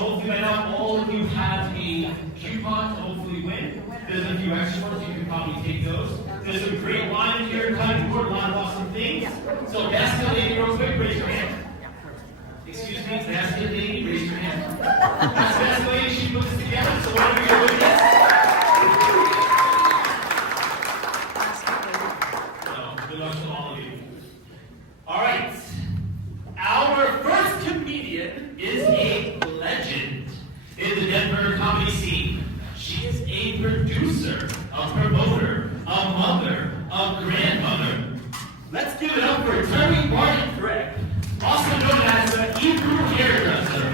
hopefully by now all of you have a coupon to hopefully win. There's a few extra ones, you can probably take those. There's some great wine here, cutting board, a lot of awesome things. So basket lady, real quick, raise your hand. Excuse me, basket lady, raise your hand. That's basket lady, she put this together, so whatever you're doing this. So, good luck to all of you. All right. Our first comedian is a legend in the Denver comedy scene. She is a producer, a promoter, a mother, a grandmother. Let's give it up for Terry Martin Craig, also known as the Hebrew hairdresser.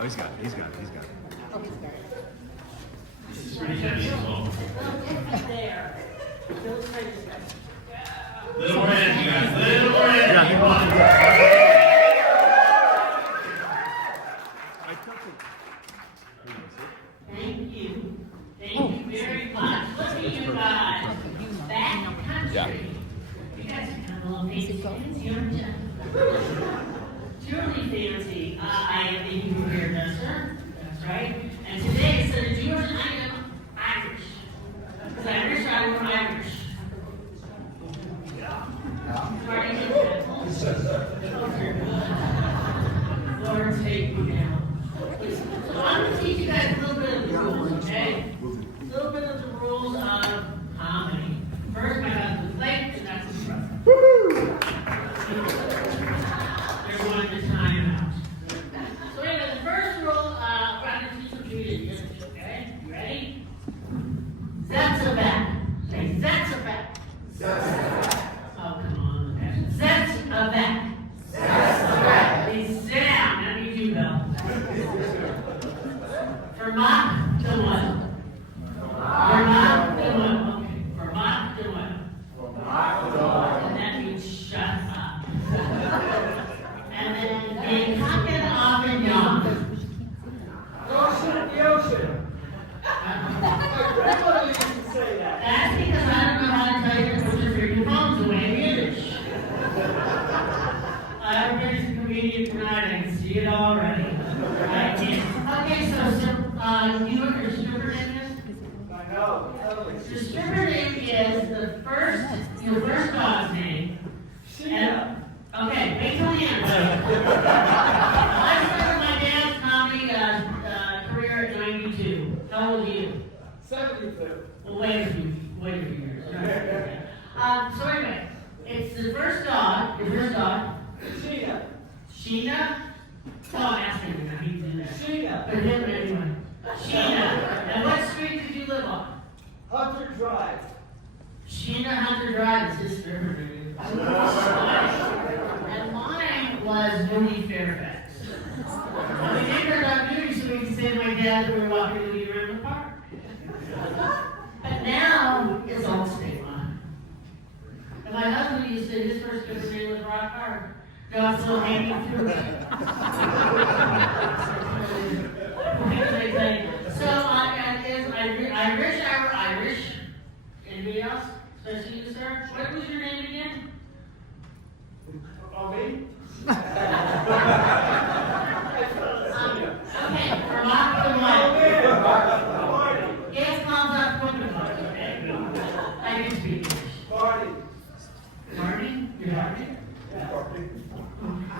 Oh, he's got it. Oh, he's got it. This is pretty heavy as well. There. Little more energy, guys. Little more energy. Come on. Thank you. Thank you very much. Look at you guys. Back country. You guys are kind of a little fancy, aren't you? Truly fancy. I am the Hebrew hairdresser. That's right. And today, instead of Jewish, I am Irish. Because Irish, I am Irish. Marty, Lord, take me down. So I'm going to teach you guys a little bit of the rules, okay? A little bit of the rules of comedy. First, my husband's late, and that's his brother. They're wanting to time out. So anyway, the first rule, we're going to do some comedians, okay? You ready? That's a back. Say, that's a back. Oh, come on. That's a back. Please sit down. That means you go. Vermont to what? Vermont to what? Okay. Vermont to what? And that means shut up. And then they cock it off and yawn. Ocean, the ocean. My grandmother used to say that. That's because I don't know how to tell you to put your freaking phones away in Yiddish. I'm a comedian tonight. I can see it already. I can. Okay, so you know what your stripper name is? I know. Your stripper name is your first dog's name. And, okay, wait till the end. I started my dance comedy career at 92. How old are you? 72. Well, wait a few years. So anyway, it's the first dog, your first dog. Sheena. Sheena? Oh, I'm asking him now, he can do that. Sheena. But him anyway. Sheena. And what street did you live on? Hunter Drive. Sheena Hunter Drive is his stripper name. And mine was Moody Fairfax. We named her Dog Moody so we could say to my dad we were walking Moody around the park. But now it's all state line. And my husband used to say his first stripper name was Rock Hard. No, it's still hanging through it. So Irish. Anybody else? Especially you, sir? What was your name again? Oh, me? Okay, Vermont to what? Marty. Yes, mom's not from Vermont, okay? I can speak English. Marty. Marty? You're Marty?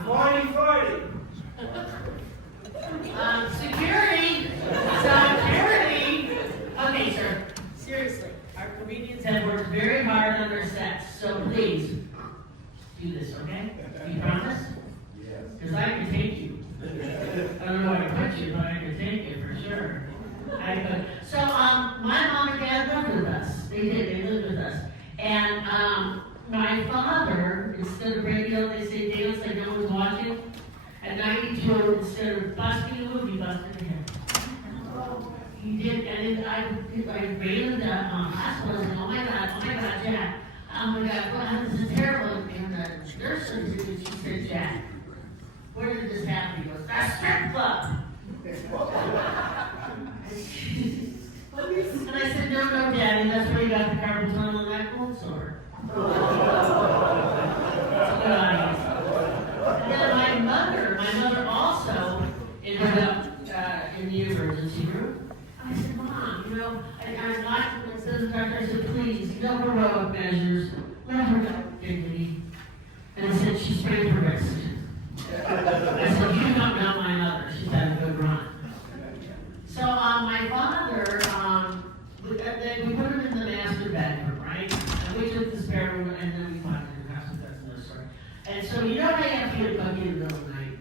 Marty. Security. Okay, sir. Seriously, our comedians have worked very hard on their sets, so please do this, okay? You promise? Yes. Because I can take you. I don't know where to put you, but I can take you for sure. I could. So, my mom and dad lived with us. They did. They lived with us. And my father, instead of radio, they say dance like no one's watching. At 92, instead of busting a movie, busted him. He did, and then I railed the hospital and oh my God, Jack. Oh my God, wow, this is terrible. And the nurse looked at me, she said, Jack, where did this happen? He goes, the strip club. And I said, no, Daddy, that's where you got the carpal tunnel and that cold sore. That's a good audience. And then my mother also ended up in the emergency room. I said, Mom, you know, I watched it and said to the doctor, I said, please, no heroic measures, let her go with dignity. And I said, she sprained her wrist. I said, you don't know my mother, she's had a good run. So my father, we put him in the master bedroom, right? And we took the spare room and then we locked him in the house, that's another story. And so you know how you have to get a cookie in the middle of the night?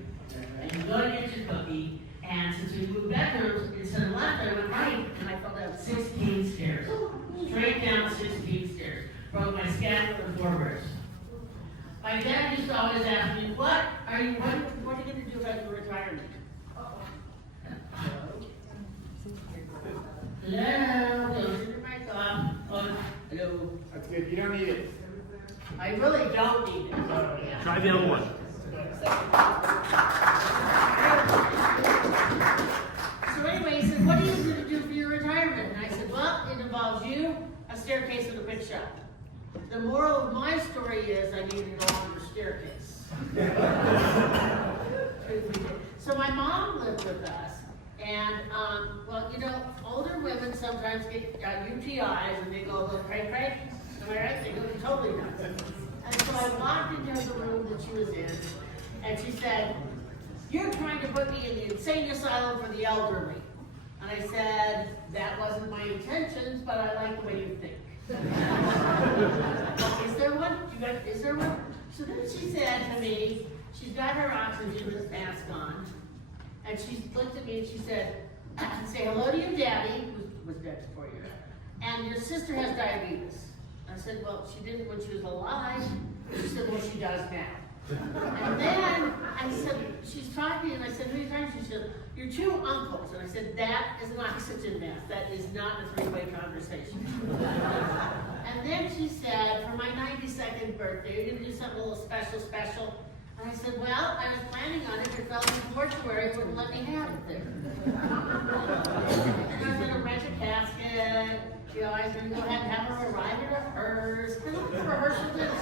And you go to get your cookie, and since we moved bedrooms, instead of left, I went right, and I fell down 16 stairs. Straight down 16 stairs. Broke my scapula and 4 ribs. My dad used to always ask me, what are you going to do about your retirement? Hello, close your mic off. Hello. That's good. You don't need it. I really don't need it. Try the other one. So anyway, he said, what are you going to do for your retirement? And I said, well, it involves you, a staircase, and a big shop. The moral of my story is I needed a longer staircase. So my mom lived with us, and well, you know, older women sometimes get UTIs and they go a little cray cray. Am I right? They go totally nuts. And so I walked into the room that she was in, and she said, "You're trying to put me in the insane asylum for the elderly." And I said, "That wasn't my intentions, but I like the way you think." Is there one? Is there one? So then she said to me, she's got her oxygen mask on, and she looked at me and she said, "Say hello to your daddy, who was dead for 4 years, and your sister has diabetes." I said, "Well, she didn't when she was alive." She said, "Well, she does now." And then I said, she's talking, and I said, "Who are you talking to?" She said, "Your 2 uncles." And I said, "That is an oxygen mask. That is not a 3-way conversation." And then she said, "For my 92nd birthday, you're going to do something a little special. And I said, "Well, I was planning on it. It fell in the mortuary, wouldn't let me have it there." And I was going to rent a casket. You know, I was going to go ahead and have her arrive at her hearse. Kind of like a rehearsal this.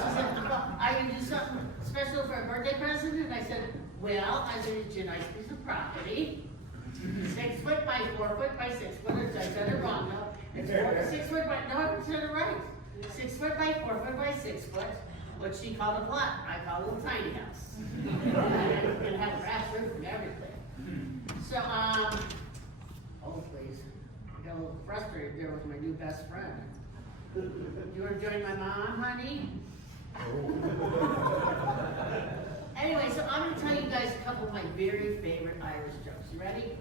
She said, "Well, are you going to do something special for a birthday present?" And I said, "Well, I'm going to get you a nice piece of property. 6 foot by 4 foot by 6 foot." I said it wrong, no. It's 6 foot by, no, I said it right. 6 foot by 4 foot by 6 foot. What she called a plot, I call it a tiny house. And have grass roof and everything. So, oh please, I got a little frustrated there with my new best friend. You want to join my mom, honey? Anyway, so I'm going to tell you guys a couple of my very favorite Irish jokes. You ready?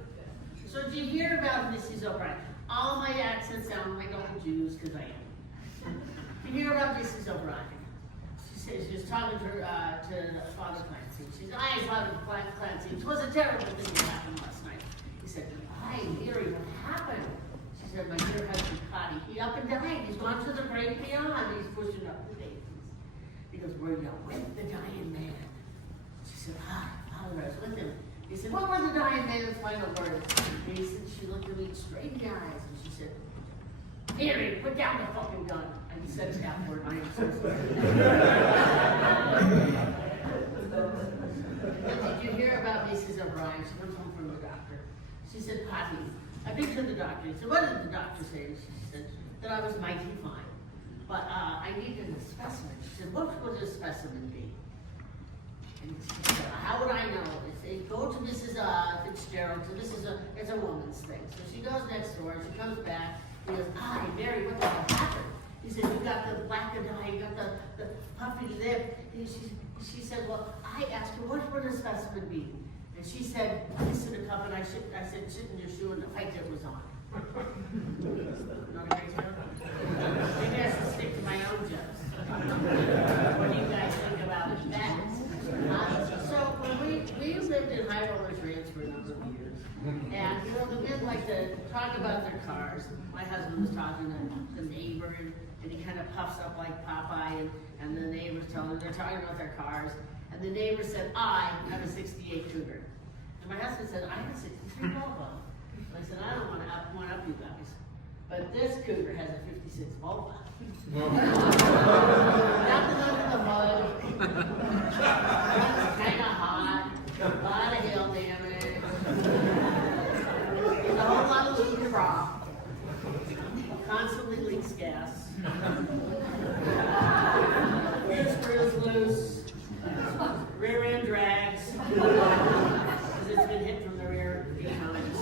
So did you hear about Mrs. O'Brien? All my accents sound like old Jews, because I am. Did you hear about Mrs. O'Brien? She was talking to Father Clancy. She said, "Hi, Father Clancy. It was a terrible thing that happened last night." He said, "Hi, Mary, what happened?" She said, "My dear husband, Cotty, he up and died. He's gone to the great beyond. He's pushing up the daisies." He goes, "Were you with the dying man?" She said, "Hi, Father, I was with him." He said, "What were the dying man's final words?" And he said, she looked at me straight in the eyes and she said, "Mary, put down the fucking gun." And he said that word, "I am so sorry." And did you hear about Mrs. O'Brien? She comes home from the doctor. She said, "Patty, I've been to the doctor." He said, "What did the doctor say?" And she said, "That I was mighty fine. But I needed a specimen." She said, "What would a specimen be?" And she said, "How would I know?" They go to Mrs. Fitzgerald. So it's a woman's thing. So she goes next door. She comes back. He goes, "Hi, Mary, what the hell happened?" He said, "You got the black eye, you got the puffy lip." And she said, "Well, I asked her, what would a specimen be?" And she said, "Kiss in a cup," and I said, "Sit in your shoe," and the fight that was on. Not a great joke? Maybe I should stick to my own jokes. What do you guys think about that? So when we lived in High Rollers Ranch for a number of years, and you know, the men like to talk about their cars. My husband was talking to the neighbor, and he kind of puffs up like Popeye, and the neighbor's they're talking about their cars, and the neighbor said, "I have a '68 Cougar." And my husband said, "I have a '63 Volvo." And I said, "I don't want to one up you guys. But this cougar has a 56 Volvo. Nothing under the mud. Kind of hot. A lot of hail damage. And a whole lot of loose crop. Constantly leaks gas. Rear screws loose. Rear end drags. Because it's been hit from the rear a few times.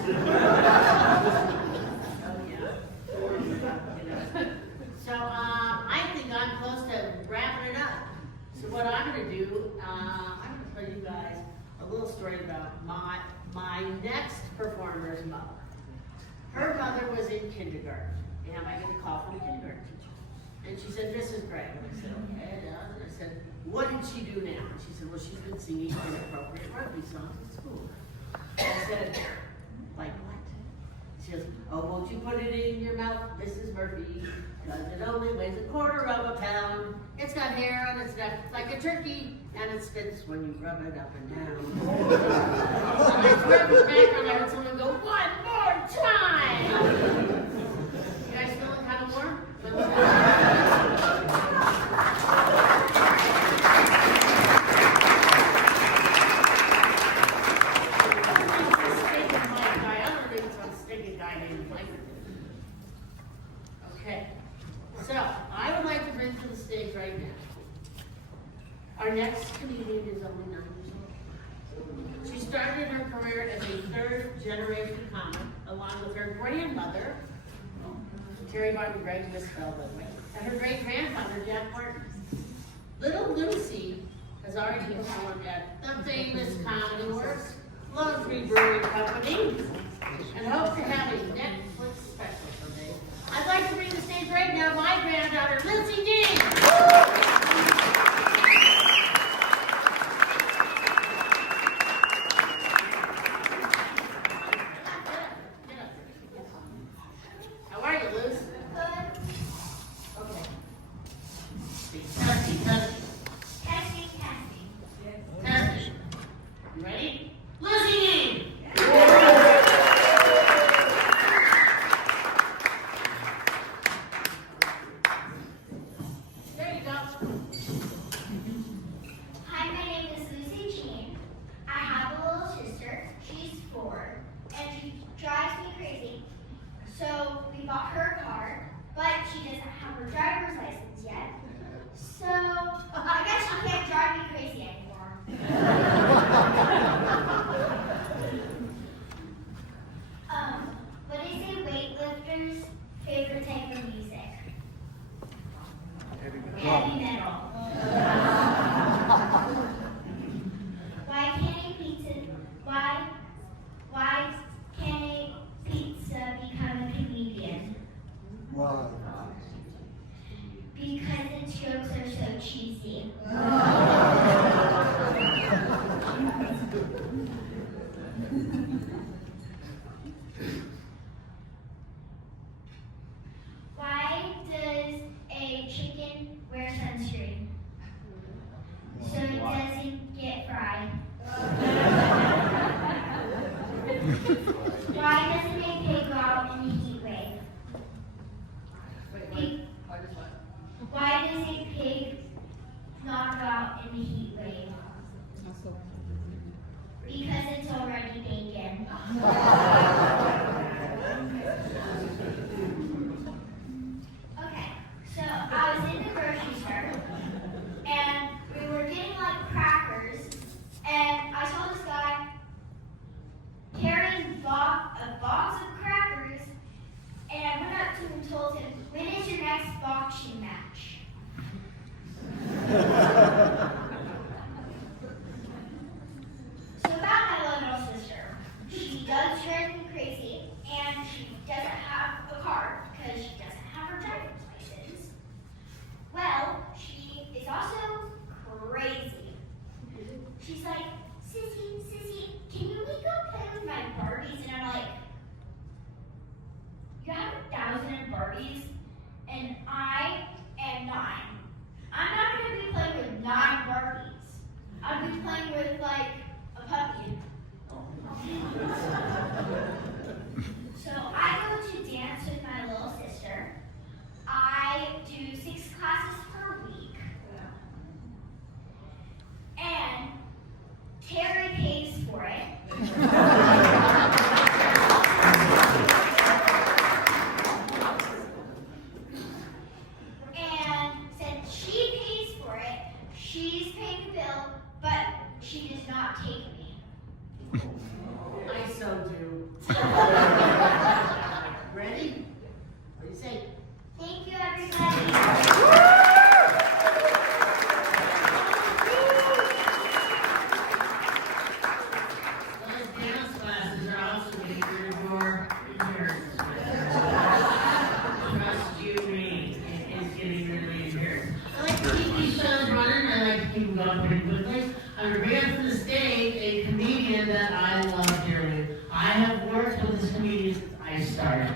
So I think I'm close to wrapping it up. So what I'm going to do, I'm going to tell you guys a little story about my next performer's mother. Her mother was in kindergarten, and I get a call from the kindergarten teacher. And she said, Mrs. Gray. And I said, okay, yeah. And I said, what did she do now? And she said, well, she's been singing inappropriate rugby songs at school. And I said, like what? She goes, oh, won't you put it in your mouth, Mrs. Murphy? Because it only weighs a quarter of a pound. It's got hair on its neck like a turkey, and it spits when you rub it up and down. So I threw it back and I heard someone go, one more time! You guys feeling kind of warm? Okay, so I would like to bring to the stage right now. Our next comedian is only 9 years old. She started her career as a third-generation comic, along with her grandmother, Terry Martin Gregg misspelled by the way, and her great-grandfather, Jack Martin. Little Lucy has already performed at the famous Comedy Works, Lone Tree Brewery Company, and hope to have a Netflix special someday. I'd like to bring to the stage right now my granddaughter, Lucy Dean. How are you, Luce? Good. Okay. Testing. Testing. You ready? Lucy Dean. There you go. Hi, my name is Lucy Jean. I have a little sister. She's 4, and she drives me crazy. So we bought her a car, but she doesn't have her driver's license yet. So I guess she can't drive me crazy anymore. What is a weightlifter's favorite type of music? Heavy metal. Why can't a pizza become a comedian? Why? Because its jokes are so cheesy. Why does a chicken wear sunscreen? So it doesn't get fried. Why doesn't a pig go out in a heat wave? Why does a pig not go out in a heat wave? Because it's already bacon. Okay, so I was in the grocery store, and we were getting like crackers, and I saw this guy carrying a box of crackers, and I went up to him and told him, when is your next boxing match? So about my little sister, she does drive me crazy, and she doesn't have a car because she doesn't have her driver's license. Well, she is also crazy. She's like, Sissy, can you go play with my Barbies? And I'm like, you have 1,000 Barbies, and I am 9. I'm not going to be playing with 9 Barbies. I'll be playing with, like, a puppy. So I go to dance with my little comedian that I love dearly. I have worked with this comedian since I started.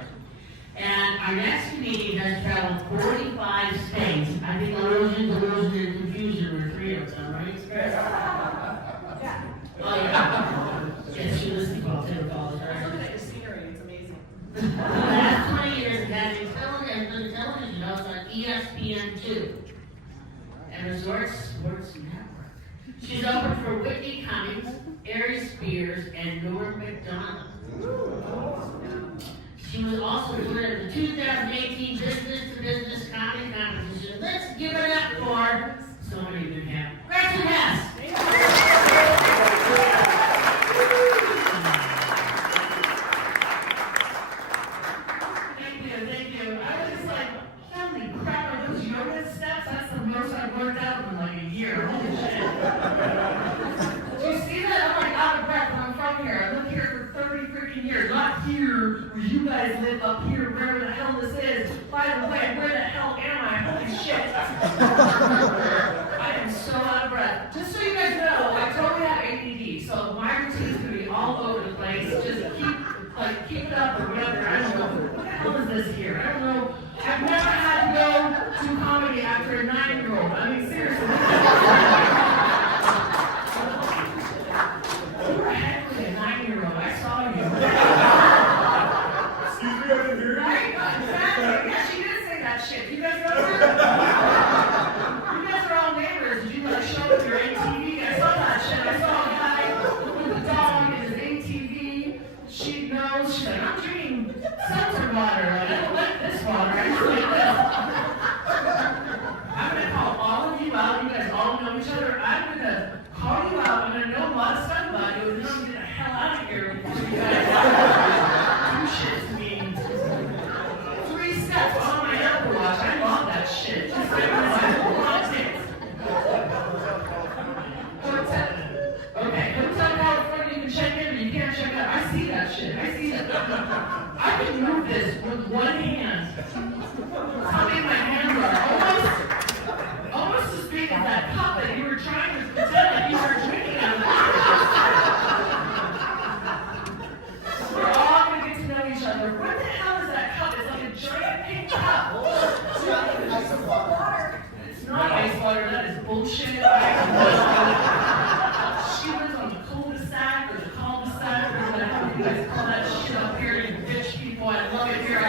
And our next comedian has traveled 45 states. I think illusion, delusion, and confusion were 3 of them, right, Chris? Oh, yeah. Yes, she listened to Paul Taylor College, I was right? looking at your scenery, it's amazing. For the last 20 years, it has been television host on ESPN2 and Resort Sports Network. She's open for Whitney Cummings, Ari Spears, and Norm MacDonald. She was also the winner of the 2018 Business to Business Comedy Competition. Let's give it up for somebody who can have Gretchen Hess. Thank you. I was just like, holy crap, are those yoga steps? That's the most I've worked out in like a year. Holy shit. Do you see that? I'm like out of breath when I'm from here. I lived here for 30 freaking years. Not here, where you guys live up here, wherever the hell this is. By the way, where the hell am I? Holy shit. I am so out of breath. Just so you guys know, I totally have ADD, so my routine's gonna be all over the place. Just keep it up or whatever. I don't know. What the hell is this here? I don't know. I've never had to go to comedy after a 9-year-old. I mean, seriously. You were heckling a 9-year-old. I saw you. Excuse me, I didn't hear you. Right? Exactly. Yeah, she did say that shit. You guys know her? You guys are all neighbors. Did you like show up your ATV? I saw that shit. I saw a guy with a dog and his ATV. She knows. She's like, I'm drinking seltzer water. Like, I don't like this water. I just like this. I'm gonna call all of you out. You guys all know each other. I'm gonna call you out. I'm gonna know a lot of stuff about you, and then I'm gonna get the hell out of here before you guys do shit to me. 3 steps on my Apple Watch. I love that shit. Just like, I want it. Okay, Hotel California, you can check in, but you can't check out. I see that shit. I see that. I can move this with one hand. How big my hands are. Almost as big as that cup that you were trying to pretend like you were drinking out of. We're all gonna get to know each other. What the hell is that cup? It's like a giant pink cup. It's not ice water. That is bullshit. She lives on the cul-de-sac or the cul-de-sac or whatever you guys call that shit up here. You bitch people. I love it here. I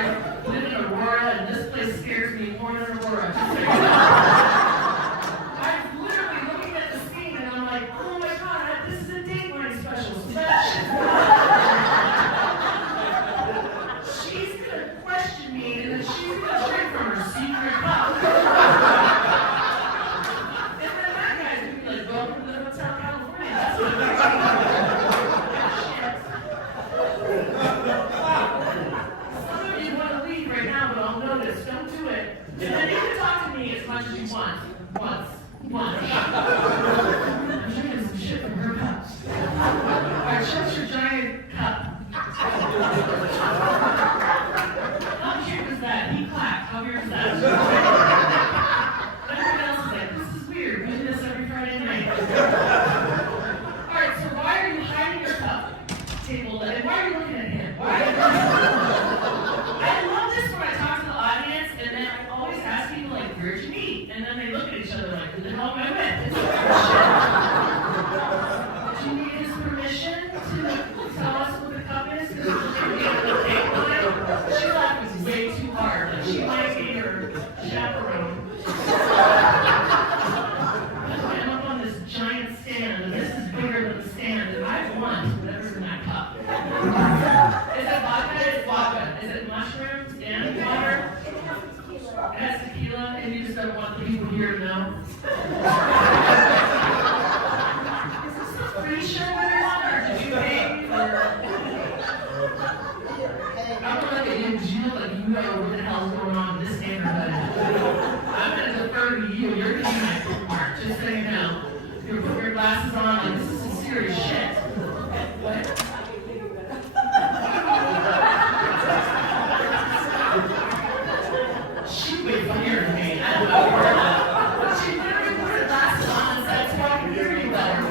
live in Aurora, and this place scares me more than Aurora. Just so you know. I'm literally looking at the scene, and I'm like, oh my god, this is a Dateline special. So that shit. She's gonna question me, and then she's gonna drink from her secret cup. And then that guy's gonna be like, welcome to the Hotel California. That's what I'm Some of you want to leave right now, but I'll notice. Don't do it. And then you can talk to me as much as you want. Once. I'm drinking some shit from her cup. Alright, shut your giant cup. How cute was that? He clapped. How weird was that? Everyone else is like, this is weird. We do this every Friday night. Alright, so why are you hiding your cup table? And why are you looking at him? Why are you I love this when I talk to the audience, and then I always ask people, like, where'd you meet? And then they look at each other like, who the hell am I with? It's like, shit. Did you need his permission to tell us what the cup is? Because we're going to be able to take one. She laughs way too hard. Like, she might be your chaperone. I'm up on this giant stand, and this is bigger than the stand, and I've won whatever's in that cup. Is it vodka? It's vodka. Is it mushrooms and water? It has tequila, and you just don't want the people here to know. Is this a free show everyone, or did you pay? I'm gonna look at you because you look like you know what the hell's going on in this neighborhood. I'm gonna defer to you. You're gonna be my bookmark, just so you know. You're putting your glasses on, like this is some serious shit. What? She's way funnier than me. I don't know her. She literally put her glasses on and said, so I can hear you better.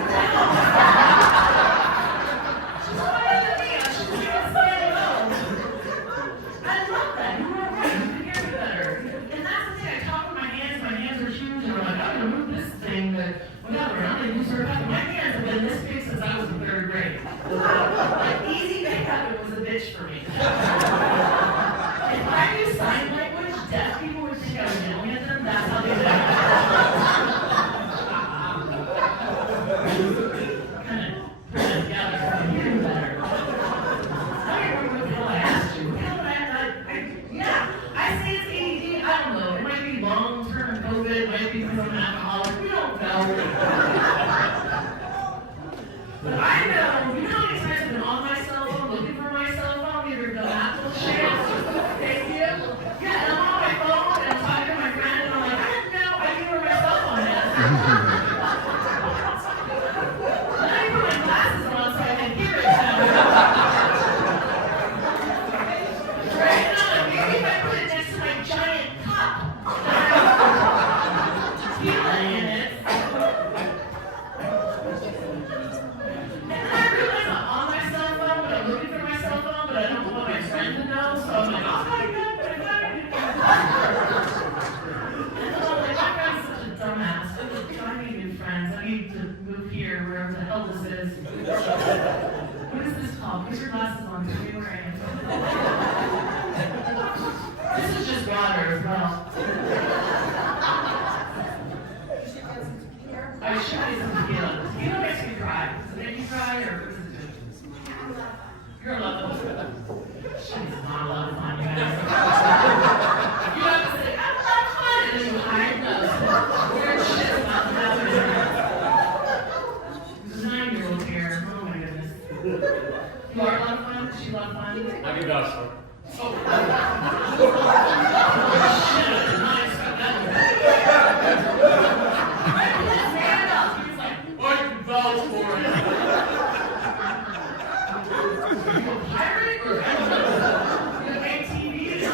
your glasses on? Tell me where I am. This is just water as well. I should need some tequila. Tequila makes me cry. Does it make you cry or what does it do? You're a love one. She's not a love fun, you guys. You have to say, I'm love fun, and then you hide those weird shit about happening. There's a 9-year-old here. Oh my goodness. You are a lot of fun? Is she a lot of fun? I can vouch for it. Oh. Shit, I did not expect that one. He's like, I can vouch for it. are you a pirate or you're ATV and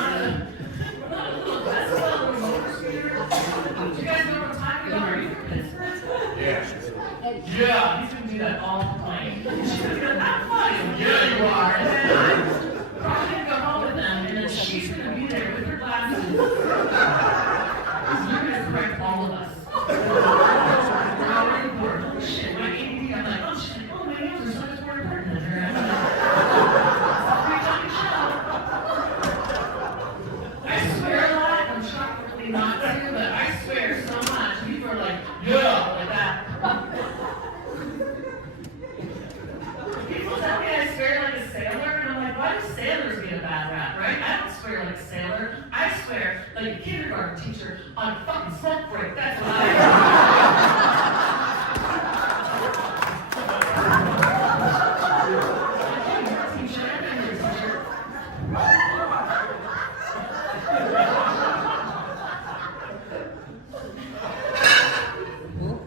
not a little Vespa or a motor scooter? Do you guys know what I'm talking about? Are you from Pittsburgh? Yeah. Yeah. He's gonna do that all the plane. She's gonna go, I'm funny. Yeah, you are. And then I'm probably gonna go home with them, and then she's gonna be there with her glasses. You're gonna correct all of us. We're already bored. Oh shit, my ADD, I'm like, oh shit, oh my nails are so much more important than her. I swear a lot, I'm shocked really not to, but I swear so much. People are like, yeah, like that. People tell me I swear like a sailor, and I'm like, why do sailors get a bad rap, right? I don't swear like a sailor. I swear like a kindergarten teacher on a fucking smoke break. That's what I teacher, I've been your teacher.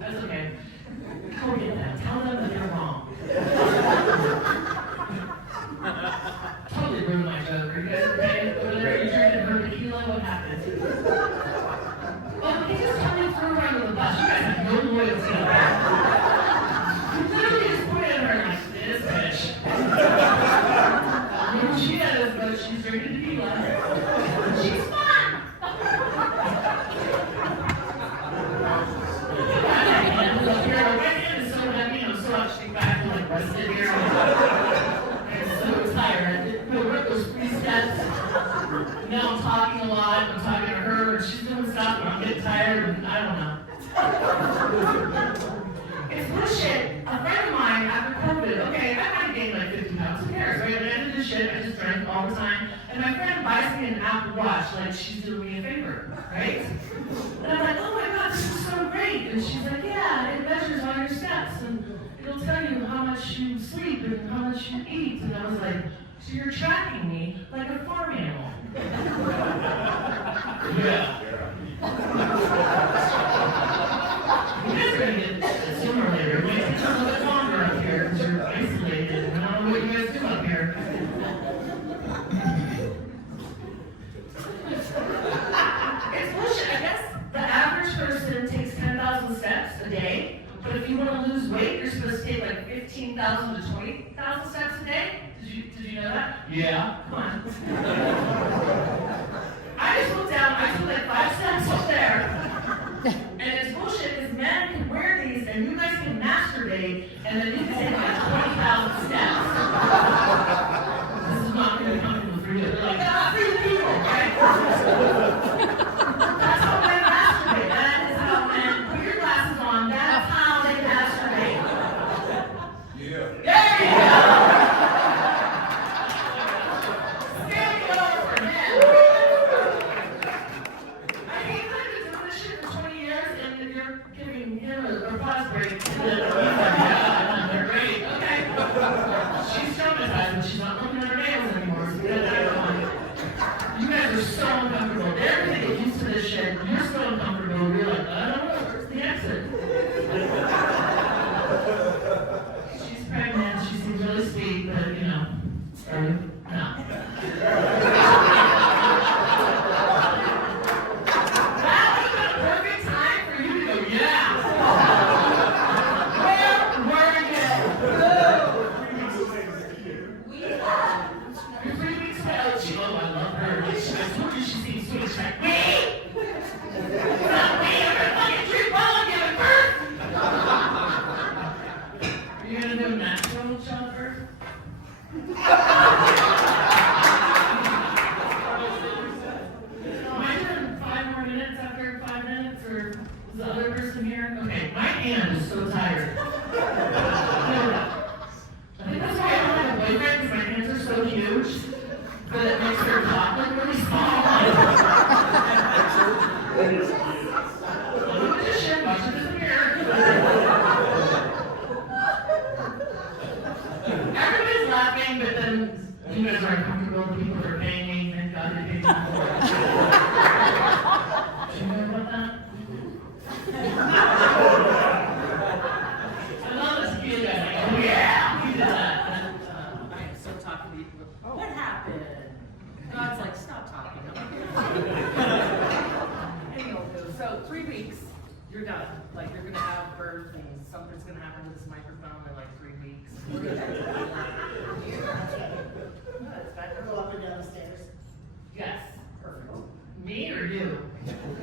That's okay. Forget that. Tell them that they're wrong. Totally ruined my joke. Are you guys okay over there? You drinking her tequila? What happened? Oh, can you just tell me to throw her under the bus? You guys have no loyalty. You literally just pointed at her like, this bitch. I mean, she is, but she's drinking tequila. She's fun. Rested here. I'm so tired. I work those 3 steps. Now I'm talking a lot. I'm talking to her, and she's doing stuff, and I'm getting tired, and I don't know. It's bullshit. A friend of mine after COVID, okay, I might have gained like 50 pounds. Who cares? Right? At the end of this shit, I just drank all the time. And my friend buys me an Apple Watch like she's doing me a favor, right? And I'm like, oh my god, this is so great. And she's like, yeah, it measures all your steps. And it'll tell you how much you sleep and how much you eat. And I was like, so you're tracking me like a farm animal. Yeah. You guys are going to get sooner or later. It might take a little bit longer up here because you're isolated. And I don't know what you guys do up here. It's bullshit. I guess the average person takes 10,000 steps a day. But if you want to lose weight, you're supposed to take like 15,000 to 20,000 steps a day. Did you know that? Yeah. Come on. I just looked down. I took like 5 steps up there. And it's bullshit because men can wear these and you guys can masturbate and then you can take like 20,000 steps. This is not going to be comfortable for you. They're like, ah, for you people, right? That's how men masturbate. That is how men put your glasses on. That's how they masturbate. Yeah. There you go. Stand it over for him. I hate that you've been doing this shit for 20 years and you're giving him a pause break. Yeah, they're great. Okay. She's traumatized, but she's not looking at her nails anymore. So get that going. You guys are so uncomfortable. They're gonna get used to this shit. You're so uncomfortable. You're like, I don't know, where's the exit? She's pregnant. She seems really sweet, but you know, are you? No. That would have been a perfect time for you to go, yeah. Where were you? 3 weeks ago. She, oh, I love her. She goes, look, she seems sweet. She's like, me? Not me. I'm gonna fucking drink while I'm giving birth. Are you gonna do a natural childbirth? done. Like, you're gonna have birth and something's gonna happen to this microphone in like 3 weeks. No, it's back Go up and down the stairs. Yes, perfect. Me or you?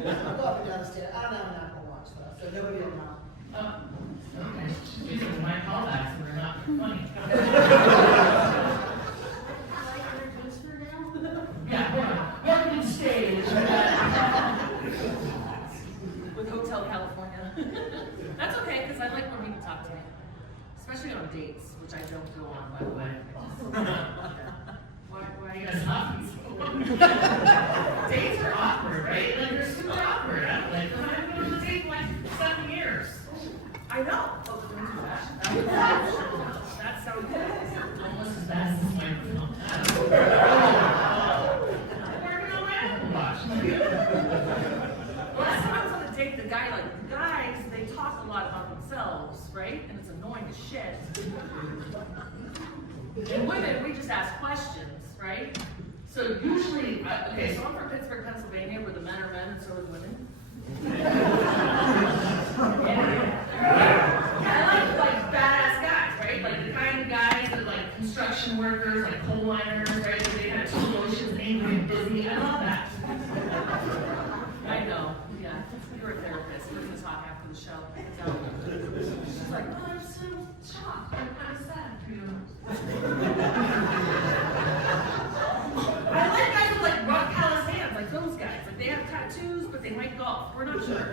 I'll go up and down the stairs. I don't have an Apple Watch though, so nobody will know. Oh, okay. These are my callbacks and they're not funny. Yeah, welcome to stage. With Hotel California. That's okay, because I like when people talk to me. Especially on dates, which I don't go on, by the way. Why are you guys laughing? Dates are awkward, right? Like, they're super awkward. I'm like, I haven't been on a date in like 7 years. I know. Oh, but don't do that. That's so good. Almost as bad as this microphone. I'm working on my Apple Watch. Last time I was on a date, the guys, they talk a lot about themselves, right? And it's annoying as shit. And women, we just ask questions, right? So usually, okay, so I'm from Pittsburgh, Pennsylvania, where the men are men and so are the women. Yeah, I like badass guys, right? Like the kind of guys that like construction workers, like coal miners, right? They have two emotions, angry and busy. I love that. I know, yeah. You're a therapist. We're gonna talk after the show. So, it's like, oh, I'm so shocked. I'm kind of sad for you. I like guys with like rock callous hands, like those guys. Like they have tattoos, but they might golf. We're not sure.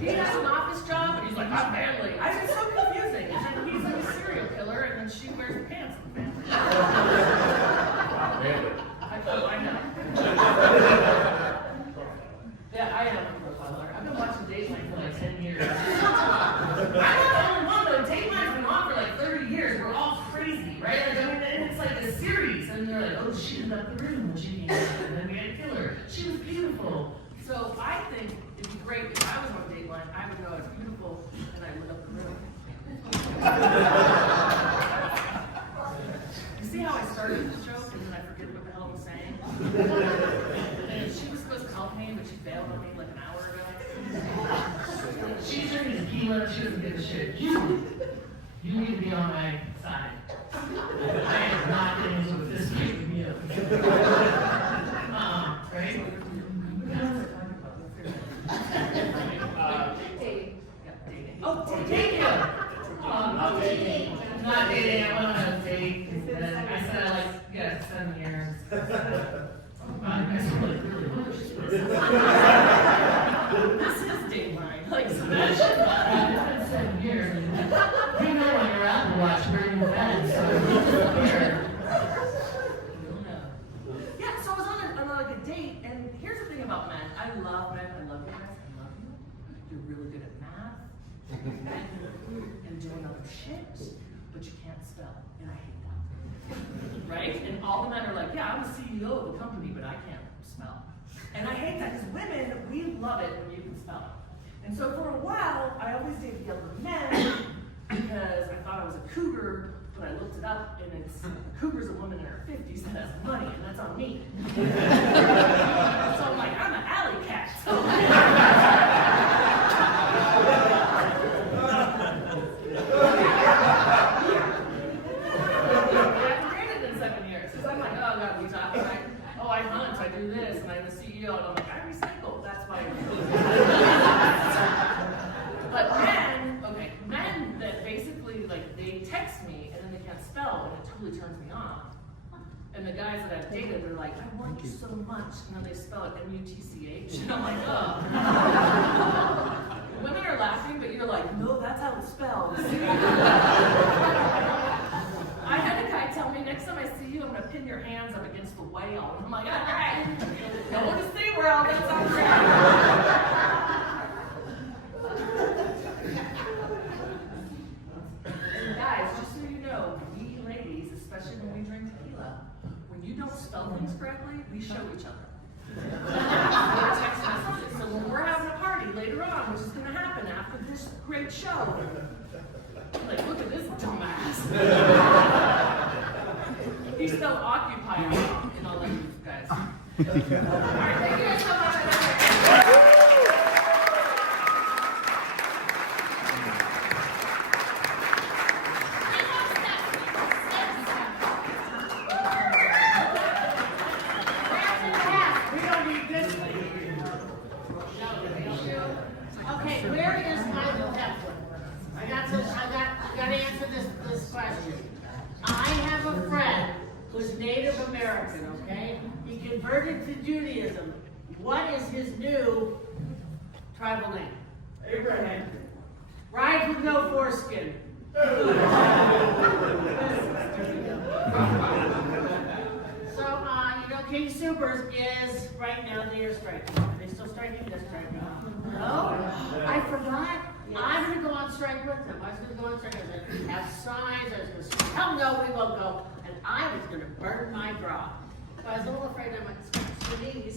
He has an office job, and he's like, I'm manly. It's so confusing. And then he's like a serial killer, and then she wears the pants in the family. I know. Yeah, I am a profiler. I've been watching Dateline for like 10 years. I'm not the only one though. Dateline's been on for like 30 years. We're all crazy, right? Like, I mean, and it's like a series, and they're like, oh, she ended up the room when she came in, and then we had to kill her. She was beautiful. So I think it'd be great if I was on Dateline. I would know it's beautiful, and I lit up the room. You see how I started the joke, and then I forget what the hell I was saying? And she was supposed to help me, but she bailed on me like an hour ago. She's drinking tequila, she doesn't give a shit. You need to be on my side. I am not getting into this fight with you. Right? Dating. Oh, dating. Not dating. I went on a date. I said I like, 7 years. Oh, God, you guys are like really rich. This is Dateline. Like, so that shit, it's been 7 years. You know when you're out to watch Burning the Bed, so here. Yeah, so I was on like a date, and here's the thing about men. I love men. I love you guys. I love you. You're really good at math and doing other shit, but you can't spell, and I hate that. Right? And all the men are like, yeah, I'm the CEO of the company, but I can't spell. And I hate that, because women, we love it when you can spell. And so for a while, I always dated younger men, because I thought I was a cougar, but I looked it up, and it's a cougar's a woman in her 50s that has money, and that's on me. So I'm like, I'm an alley cat. I hunt, I do this, and I'm the CEO, and I'm like, I recycle, that's why I do it. But men that basically, like, they text me, and then they can't spell, and it totally turns me off. And the guys that I've dated, they're like, I want you so much, and then they spell it M-U-T-C-H, and I'm like, oh. Women are laughing, but you're like, no, that's how it's spelled. I had a guy tell me, next time I see you, I'm going to pin your hands up against the whale. And I'm like, all right. Don't want to see whale, that sounds great. And guys, just so you know, we ladies, especially when we drink tequila, when you don't spell things correctly, we show each other. We're text messages. So when we're having a party later on, which is going to happen after this great show, like, look at this dumbass. He spelled occupy wrong, and I'll let you guys. All right, thank you guys so much. We don't need this. Okay, where is my Zeppelin? I gotta answer this question. I have a friend who's Native American, okay? He converted to Judaism. What is his new tribal name? Abraham. Rides with no foreskin. So, King Supers is right now they are striking. Are they still striking? They're striking. No? I forgot. I'm going to go on strike with them. I was going to go on strike. I was going to have signs. I was going to say, hell no, we won't go. And I was going to burn my bra. So I was a little afraid I might scratch my knees.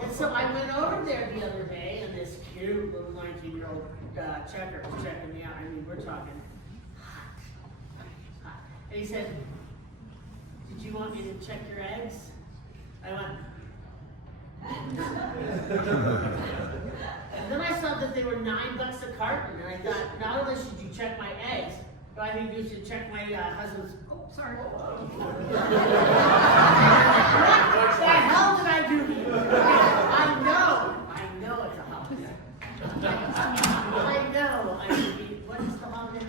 And so I went over there the other day, and this cute little 19-year-old checker was checking me out. I mean, we're talking hot. And he said, "Did you want me to check your eggs?" I went, and then I saw that they were $9 a carton, and I thought, not only should you check my eggs, but I think you should check my husband's. Oh, sorry. What the hell did I do to you? I know it's a holiday. I know. What is the holiday?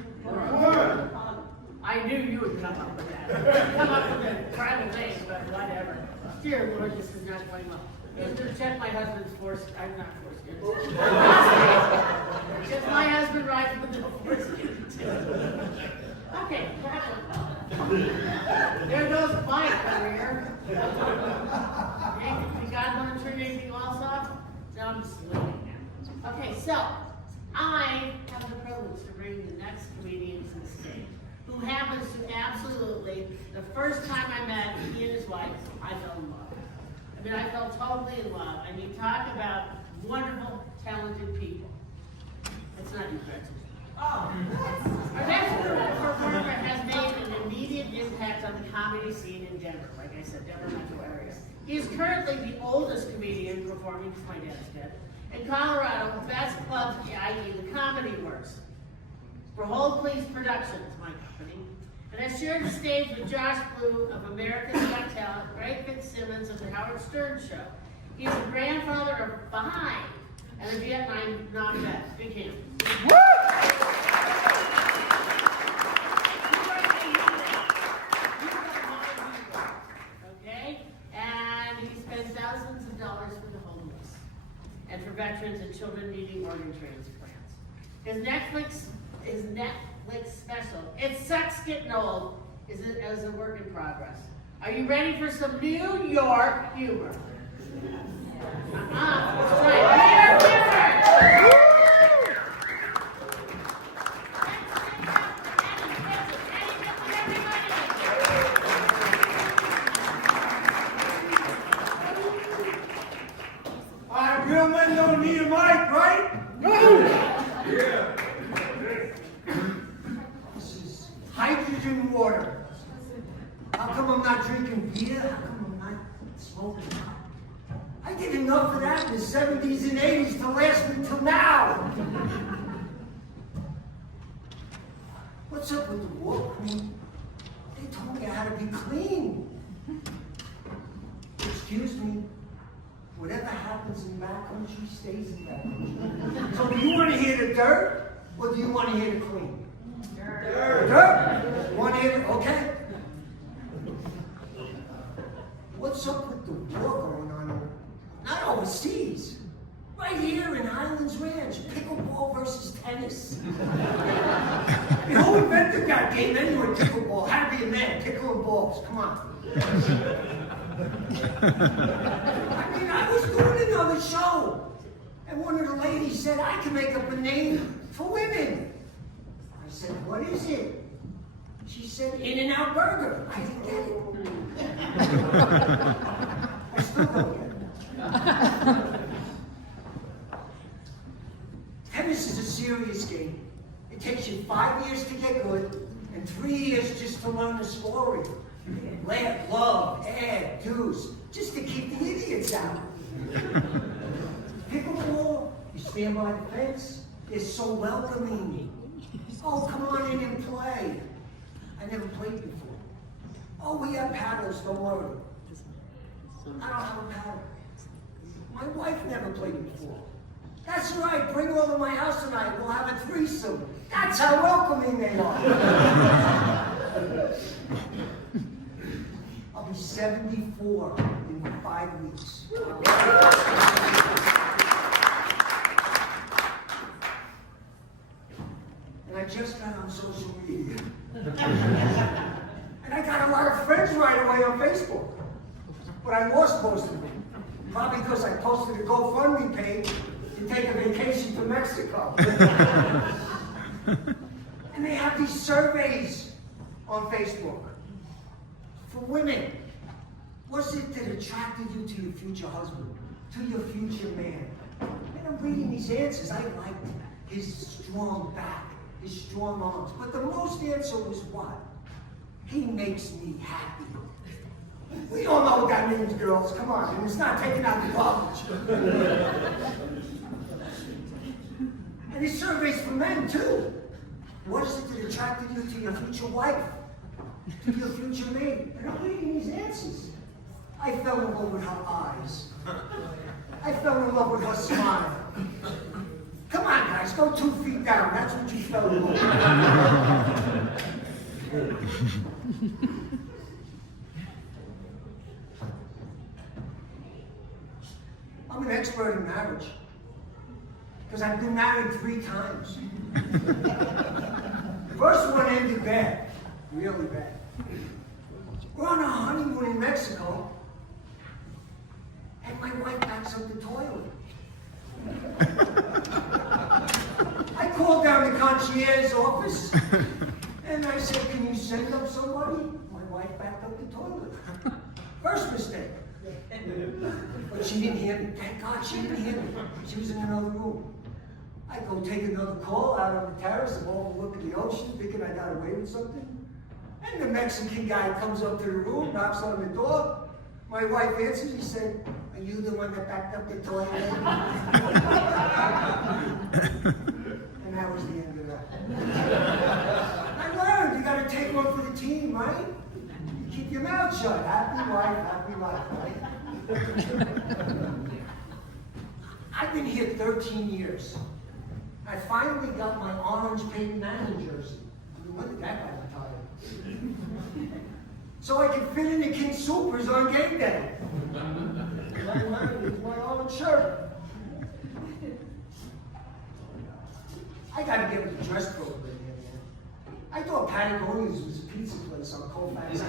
I knew you would come up with that. Come up with a tribal name, but whatever. Dear Lord, this is not going well. I was going to check my husband's foreskin. I'm not foreskin. Because my husband rides with no foreskin. Okay, that one. There goes my career. You guys want to turn anything else off? No, I'm just leaving now. Okay, so I have the privilege to bring the next comedian to the stage, who happens to absolutely, the first time I met he and his wife, I fell in love. I mean, I fell totally in love. I mean, talk about wonderful, talented people. It's not you, Gretchen. Oh. Our next performer has made an immediate impact on the comedy scene in Denver. Like I said, Denver metro area. He is currently the oldest comedian performing, because my dad's dead, in Colorado, the best club, i.e. the Comedy Works. For Hold Please Productions, my company, and has shared the stage with Josh Blue of America's Got Talent, Greg Fitzsimmons of the Howard Stern Show. He is the grandfather of 5 and a Vietnam vet. Big hand. Okay? And he spends thousands of dollars for the homeless and for veterans and children needing organ transplants. His Netflix special, It Sucks Getting Old, is a work in progress. Are you ready for some New York humor? That's right. We're different. Real men don't need a mic, right? No! Yeah. This is hydrogen water. How come I'm not drinking beer? How come I'm not smoking pot? I did enough of that in the 70s and 80s to last me till now. What's up with the war queen? They told me I had to be clean. Excuse me. Whatever happens in that country stays in that country. So do you want to hear the dirt, or do you want to hear the clean? Dirt. Dirt? Want to hear the, okay. What's up with the war going on? Not overseas. Right here in Highlands Ranch, pickleball versus tennis. Who invented that game anyway, pickleball? How to be a man, pickling balls, come on. I mean, I was doing another show, and one of the ladies said I can make up a name for women. I said, what is it? She said, In-N-Out Burger. I didn't get it. I still don't get it. Tennis is a serious game. It takes you 5 years to get good, and 3 years just to learn the scoring. Laugh, love, add, do's, just to keep the idiots out. Pickleball, you stand by the fence, they're so welcoming. Oh, come on in and play. I never played before. Oh, we have paddles, don't worry. I don't have a paddle. My wife never played before. That's right, bring her over to my house tonight, we'll have a threesome. That's how welcoming they are. I'll be 74 in 5 weeks. And I just got on social media. And I got a lot of friends right away on Facebook. But I lost most of them. Probably because I posted a GoFundMe page to take a vacation to Mexico. And they have these surveys on Facebook for women. What's it that attracted you to your future husband, to your future man? And I'm reading these answers. I liked his strong back, his strong arms. But the most answer was what? He makes me happy. We all know what that means, girls. Come on, and it's not taking out the garbage. And these surveys for men too. What is it that attracted you to your future wife, to your future mate? And I'm reading these answers. I fell in love with her eyes. I fell in love with her smile. Come on, guys, go 2 feet down. That's what you fell in love with. I'm an expert in marriage because I've been married 3 times. First one ended bad, really bad. We're on a honeymoon in Mexico, and my wife backs up the toilet. I called down the concierge office, and I said, "Can you send up somebody?" My wife backed up the toilet. First mistake. But she didn't hear me. Thank God she didn't hear me. She was in another room. I go take another call out on the terrace and overlooking the ocean, thinking I got away with something. And the Mexican guy comes up to the room, knocks on the door. My wife answers. He said, "Are you the one that backed up the toilet?" And that was the end of that. I learned you got to take one for the team, right? Keep your mouth shut. Happy life, right? I've been here 13 years. I finally got my orange paint manning jersey. When did that guy retire? So I can fit in the King Supers on game day. It's my orange shirt. I gotta get with the dress code right here, man. I thought Patagonia's was a pizza place on Colfax.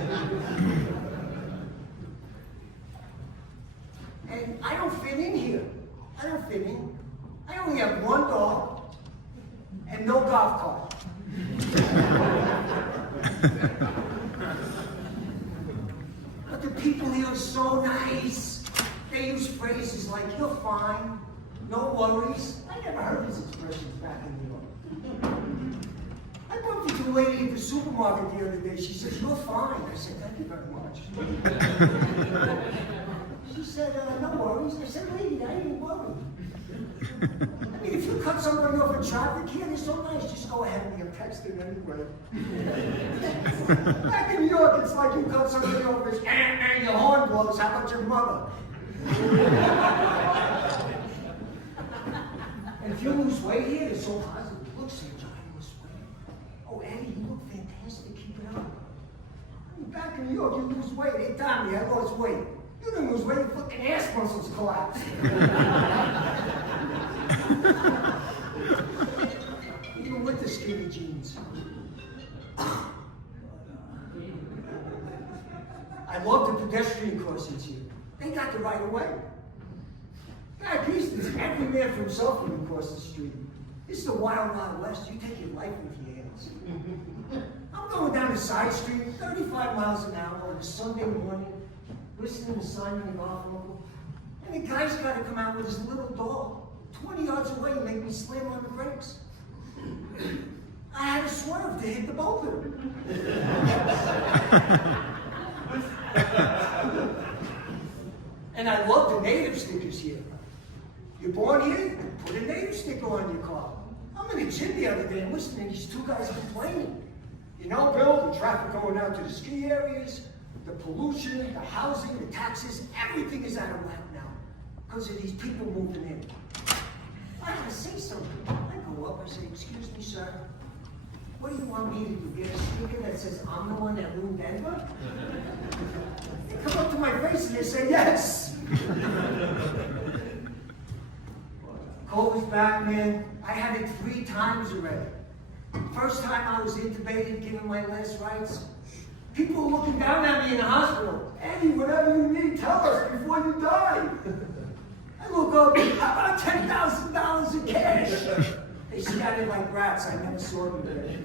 And I don't fit in here. I don't fit in. I only have 1 dog and no golf cart. But the people here are so nice. They use phrases like, "You're fine, no worries." I never heard these expressions back in New York. I bumped into a lady at the supermarket the other day. She said, "You're fine." I said, "Thank you very much." She said, "No worries." I said, "Lady, I ain't worried." I mean, if you cut somebody off in traffic here, they're so nice. Just go ahead and you're texting anyway. Back in New York, it's like you cut somebody off and your horn blows. How about your mother? And if you lose weight here, they're so positive. Look, Sage, I lost weight. Oh, Eddie, you look fantastic. Keep it up. I mean, back in New York, you lose weight. Hey, Tommy, I lost weight. You didn't lose weight, your fucking ass muscles collapsed. Even with the skinny jeans. I love the pedestrian crossings here. They got the right of way. Back east, it's every man for himself when you cross the street. This is the wild, wild west. You take your life into your hands. I'm going down a side street, 35 miles an hour on a Sunday morning, listening to Simon and Garfunkel, and the guy's got to come out with his little dog 20 yards away and make me slam on the brakes. I had to swerve to hit the both of them. And I love the native stickers here. You're born here, put a native sticker on your car. I'm in the gym the other day and listening to these two guys complaining. You know, Bill, the traffic going out to the ski areas, the pollution, the housing, the taxes, everything is out of whack now because of these people moving in. I gotta say something. I go up, I say, excuse me, sir. What do you want me to do? Get a sticker that says I'm the one that ruined Denver? They come up to my face and they say yes. COVID's back, man. I had it 3 times already. First time I was intubated, given my last rites. People were looking down at me in the hospital. Eddie, whatever you need, tell us before you die. I look up, how about $10,000 in cash? They scattered like rats. I never saw them there.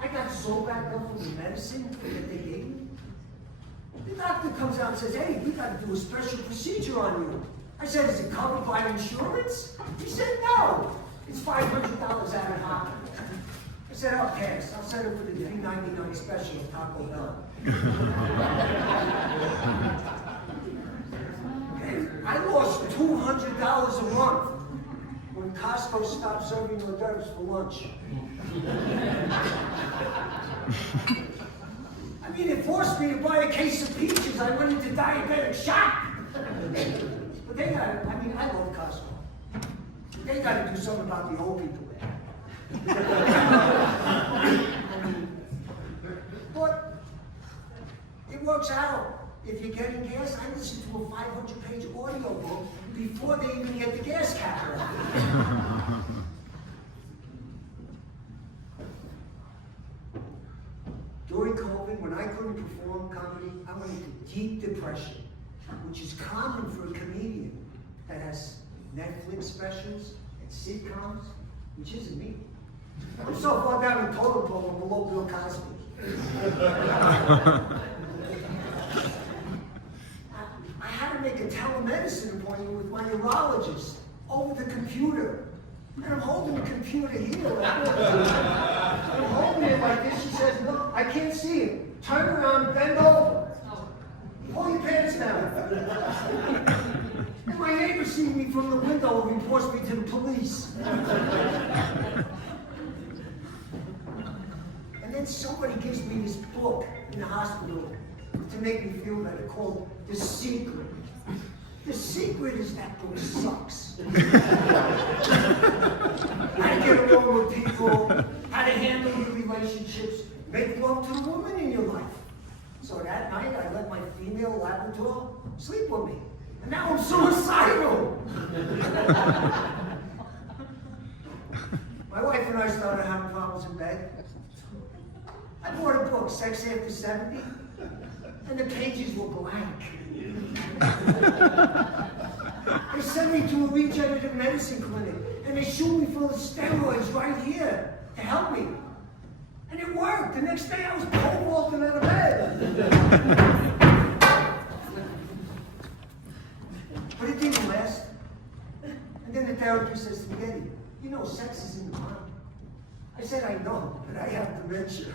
I got so backed up from the medicine that they gave me. The doctor comes out and says, hey, we got to do a special procedure on you. I said, is it covered by insurance? He said, no. It's $500 out of pocket. I said, I'll pass. I'll set it for the $3.99 special at Taco Bell. I lost $200 a month when Costco stopped serving hors d'oeuvres for lunch. I mean, it forced me to buy a case of peaches. I went into diabetic shock. But they got it. I mean, I love Costco. They got to do something about the old people there. But it works out. If you're getting gas, I listen to a 500-page audio book before they even get the gas cap. During COVID, when I couldn't perform comedy, I went into deep depression, which is common for a comedian that has Netflix specials and sitcoms, which isn't me. I'm so far down the totem pole, I'm below Bill Cosby. I had to make a telemedicine appointment with my urologist over the computer. And I'm holding the computer here. Like this. I'm holding it like this. She says, look, I can't see it. Turn around, bend over. Pull your pants down. And my neighbor sees me from the window and reports me to the police. And then somebody gives me this book in the hospital to make me feel better called The Secret. The secret is that book sucks. How to get along with people, how to handle your relationships, make love to the woman in your life. So that night, I let my female Labrador sleep with me. And now I'm suicidal. My wife and I started having problems in bed. I bought a book, Sex After 70, and the pages were blank. They sent me to a regenerative medicine clinic, and they shoot me full of steroids right here to help me. And it worked. The next day I was pole vaulting out of bed. But it didn't last. And then the therapist says to me, Eddie, you know sex is in the mind. I said, I know, but I have dementia.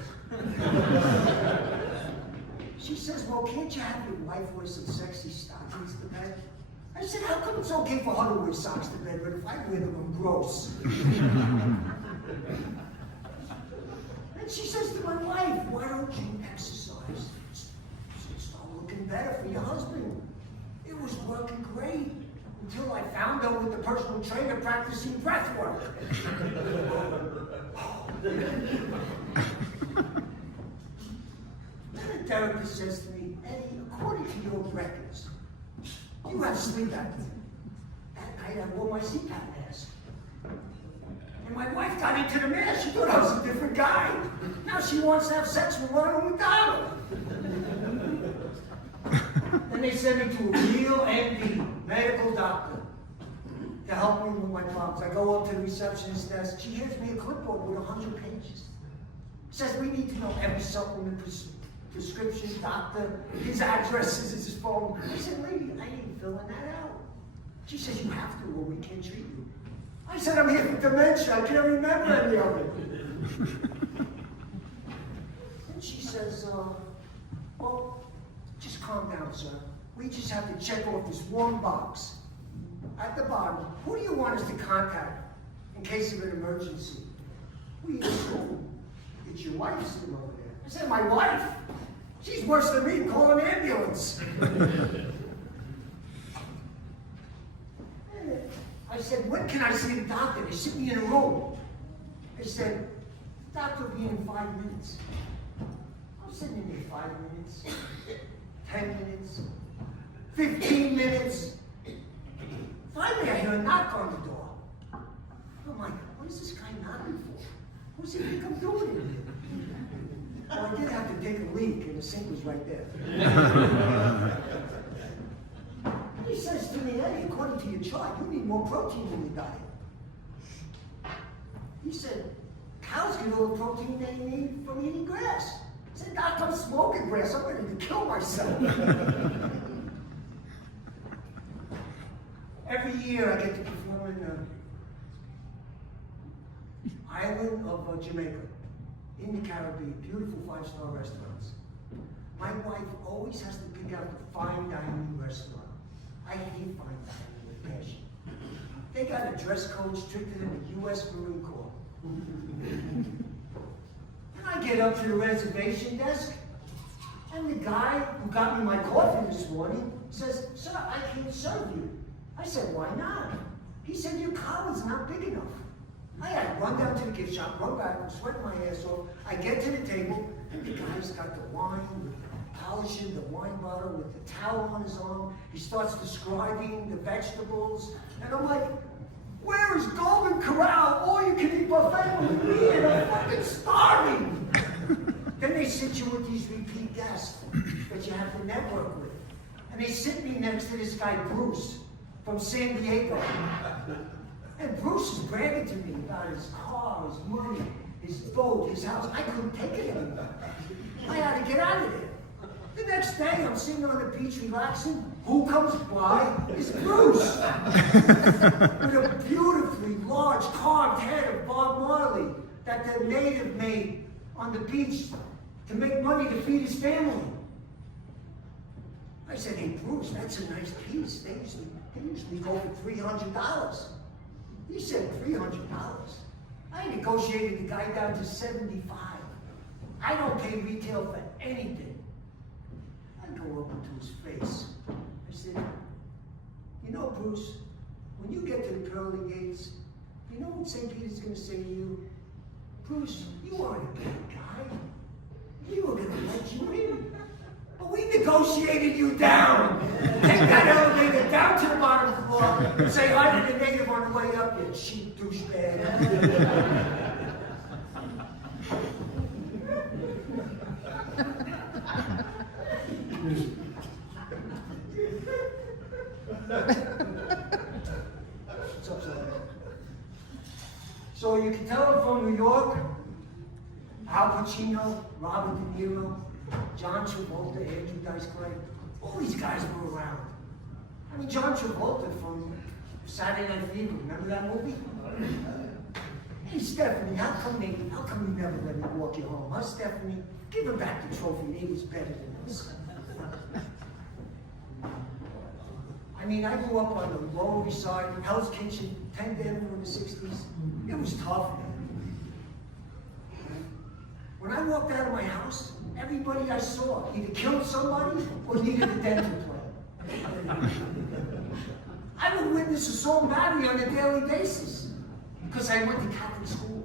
She says, well, can't you have your wife wear some sexy stockings to bed? I said, how come it's okay for her to wear socks to bed, but if I wear them, I'm gross? And she says to my wife, why don't you exercise? It's not looking better for your husband. It was working great until I found her with the personal trainer practicing breath work. Then the therapist says to me, Eddie, according to your records, you have sleep apnea. That night I wore my CPAP mask. And my wife got into the mask. She thought I was a different guy. Now she wants to have sex with Ronald McDonald. Then they sent me to a real MD, medical doctor, to help me with my problems. I go up to the receptionist desk. She hands me a clipboard with 100 pages. Says we need to know every supplement prescription, doctor, his addresses, his phone. I said, lady, I ain't filling that out. She says, you have to or we can't treat you. I said, I'm here with dementia. I can't remember any of it. And she says, well, just calm down, sir. We just have to check off this one box. At the bottom, who do you want us to contact in case of an emergency? We assume it's your wife sitting over there. I said, my wife? She's worse than me, call an ambulance. I said, when can I see the doctor? They sit me in a room. They said, doctor will be in 5 minutes. I'm sitting in there 5 minutes, 10 minutes, 15 minutes. Finally, I hear a knock on the door. I'm like, what is this guy knocking for? What does he think I'm doing in here? Well, I did have to take a leak, and the sink was right there. He says to me, hey, according to your chart, you need more protein in your diet. He said, cows get all the protein they need from eating grass. I said, Doc, I'm smoking grass. I'm ready to kill myself. Every year I get to perform in the island of Jamaica, in the Caribbean, beautiful 5-star restaurants. My wife always has to pick out the fine dining restaurant. I hate fine dining with passion. They got a dress code stricter than the U.S. Marine Corps. And I get up to the reservation desk, and the guy who got me my coffee this morning says, sir, I can't serve you. I said, why not? He said, your collar's not big enough. I had to run down to the gift shop, run back, I'm sweating my ass off. I get to the table, and the guy's got the wine, polishing the wine bottle with the towel on his arm. He starts describing the vegetables, and I'm like, where is Golden Corral? All you can eat buffet with me, and I'm fucking starving. Then they sit you with these repeat guests that you have to network with. And they sit me next to this guy, Bruce, from San Diego. And Bruce is bragging to me about his car, his money, his boat, his house. I couldn't take it anymore. I had to get out of there. The next day, I'm sitting on the beach relaxing. Who comes by? It's Bruce. With a beautifully large carved head of Bob Marley that the native made on the beach to make money to feed his family. I said, hey, Bruce, that's a nice piece. They usually go for $300. He said, $300? I negotiated the guy down to $75. I don't pay retail for anything. I go up into his face. I said, you know, Bruce, when you get to the pearly gates, you know what St. Peter's going to say to you? Bruce, you aren't a bad guy. We were going to let you in. But we negotiated you down. Take that elevator down to the bottom floor and say hi to the native on the way up, you cheap douchebag. So you can tell I'm from New York. Al Pacino, Robert De Niro, John Travolta, Andrew Dice Clay. All these guys were around. I mean, John Travolta from Saturday Night Fever. Remember that movie? Hey, Stephanie, how come you never let me walk you home, huh, Stephanie? Give her back the trophy. He was better than us. I mean, I grew up on the Lower East Side, Hell's Kitchen, 10th Avenue in the 60s. It was tough, man. When I walked out of my house, everybody I saw either killed somebody or needed a dental plan. I would witness assault and battery on a daily basis because I went to Catholic school.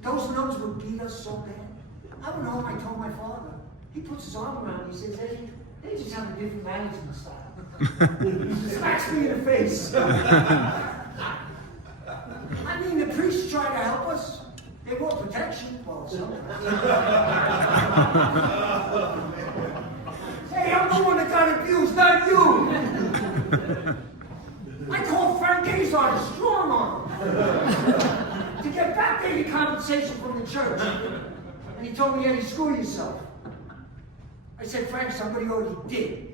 Those nuns would beat us so bad. I went home, I told my father. He puts his arm around me, he says, hey, they just have a different management style. He smacks me in the face. I mean, the priests try to help us. They want protection. Well, sometimes. Hey, I'm the one that got abused, not you. I called Frank Azar a strong arm to get backdated compensation from the church. And he told me, Eddie, screw yourself. I said, Frank, somebody already did.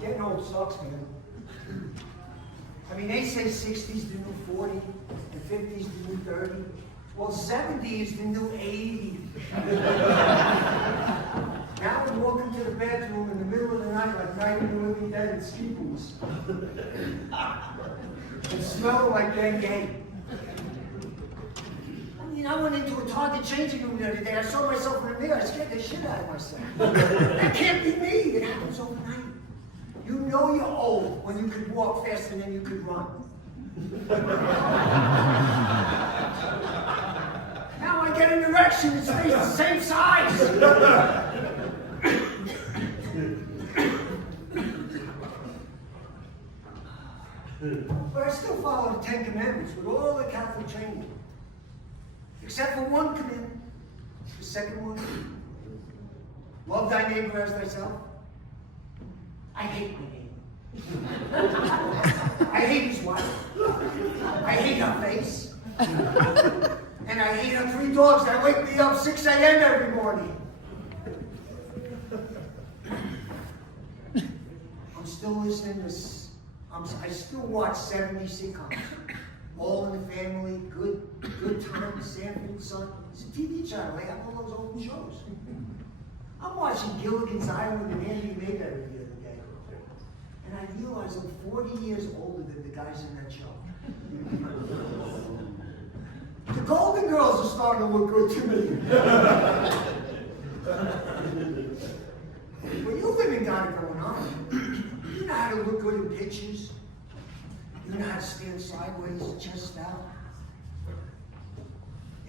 Getting old sucks, man. I mean, they say 60's the new 40, and 50's the new 30. Well, 70 is the new 80. Now I'm walking to the bathroom in the middle of the night like Night of the Living Dead in ski boots. And smelling like Ben Gay. I mean, I went into a Target changing room the other day. I saw myself in the mirror. I scared the shit out of myself. That can't be me. It happens overnight. You know you're old when you could walk faster than you could run. Now I get an erection. It stays the same size. But I still follow the Ten Commandments with all the Catholic training. Except for one commandment. The second one. Love thy neighbor as thyself. I hate my neighbor. I hate his wife. I hate her face. And I hate her 3 dogs that wake me up 6 a.m. every morning. I'm still listening to I still watch 70s sitcoms. All in the Family, Good Times, Sanford and Son. It's a TV channel. They have all those old shows. I'm watching Gilligan's Island and Andy Mayberry the other day. And I realize I'm 40 years older than the guys in that show. The Golden Girls are starting to look good to me. But you women got it going on. You know how to look good in pictures. You know how to stand sideways, chest out.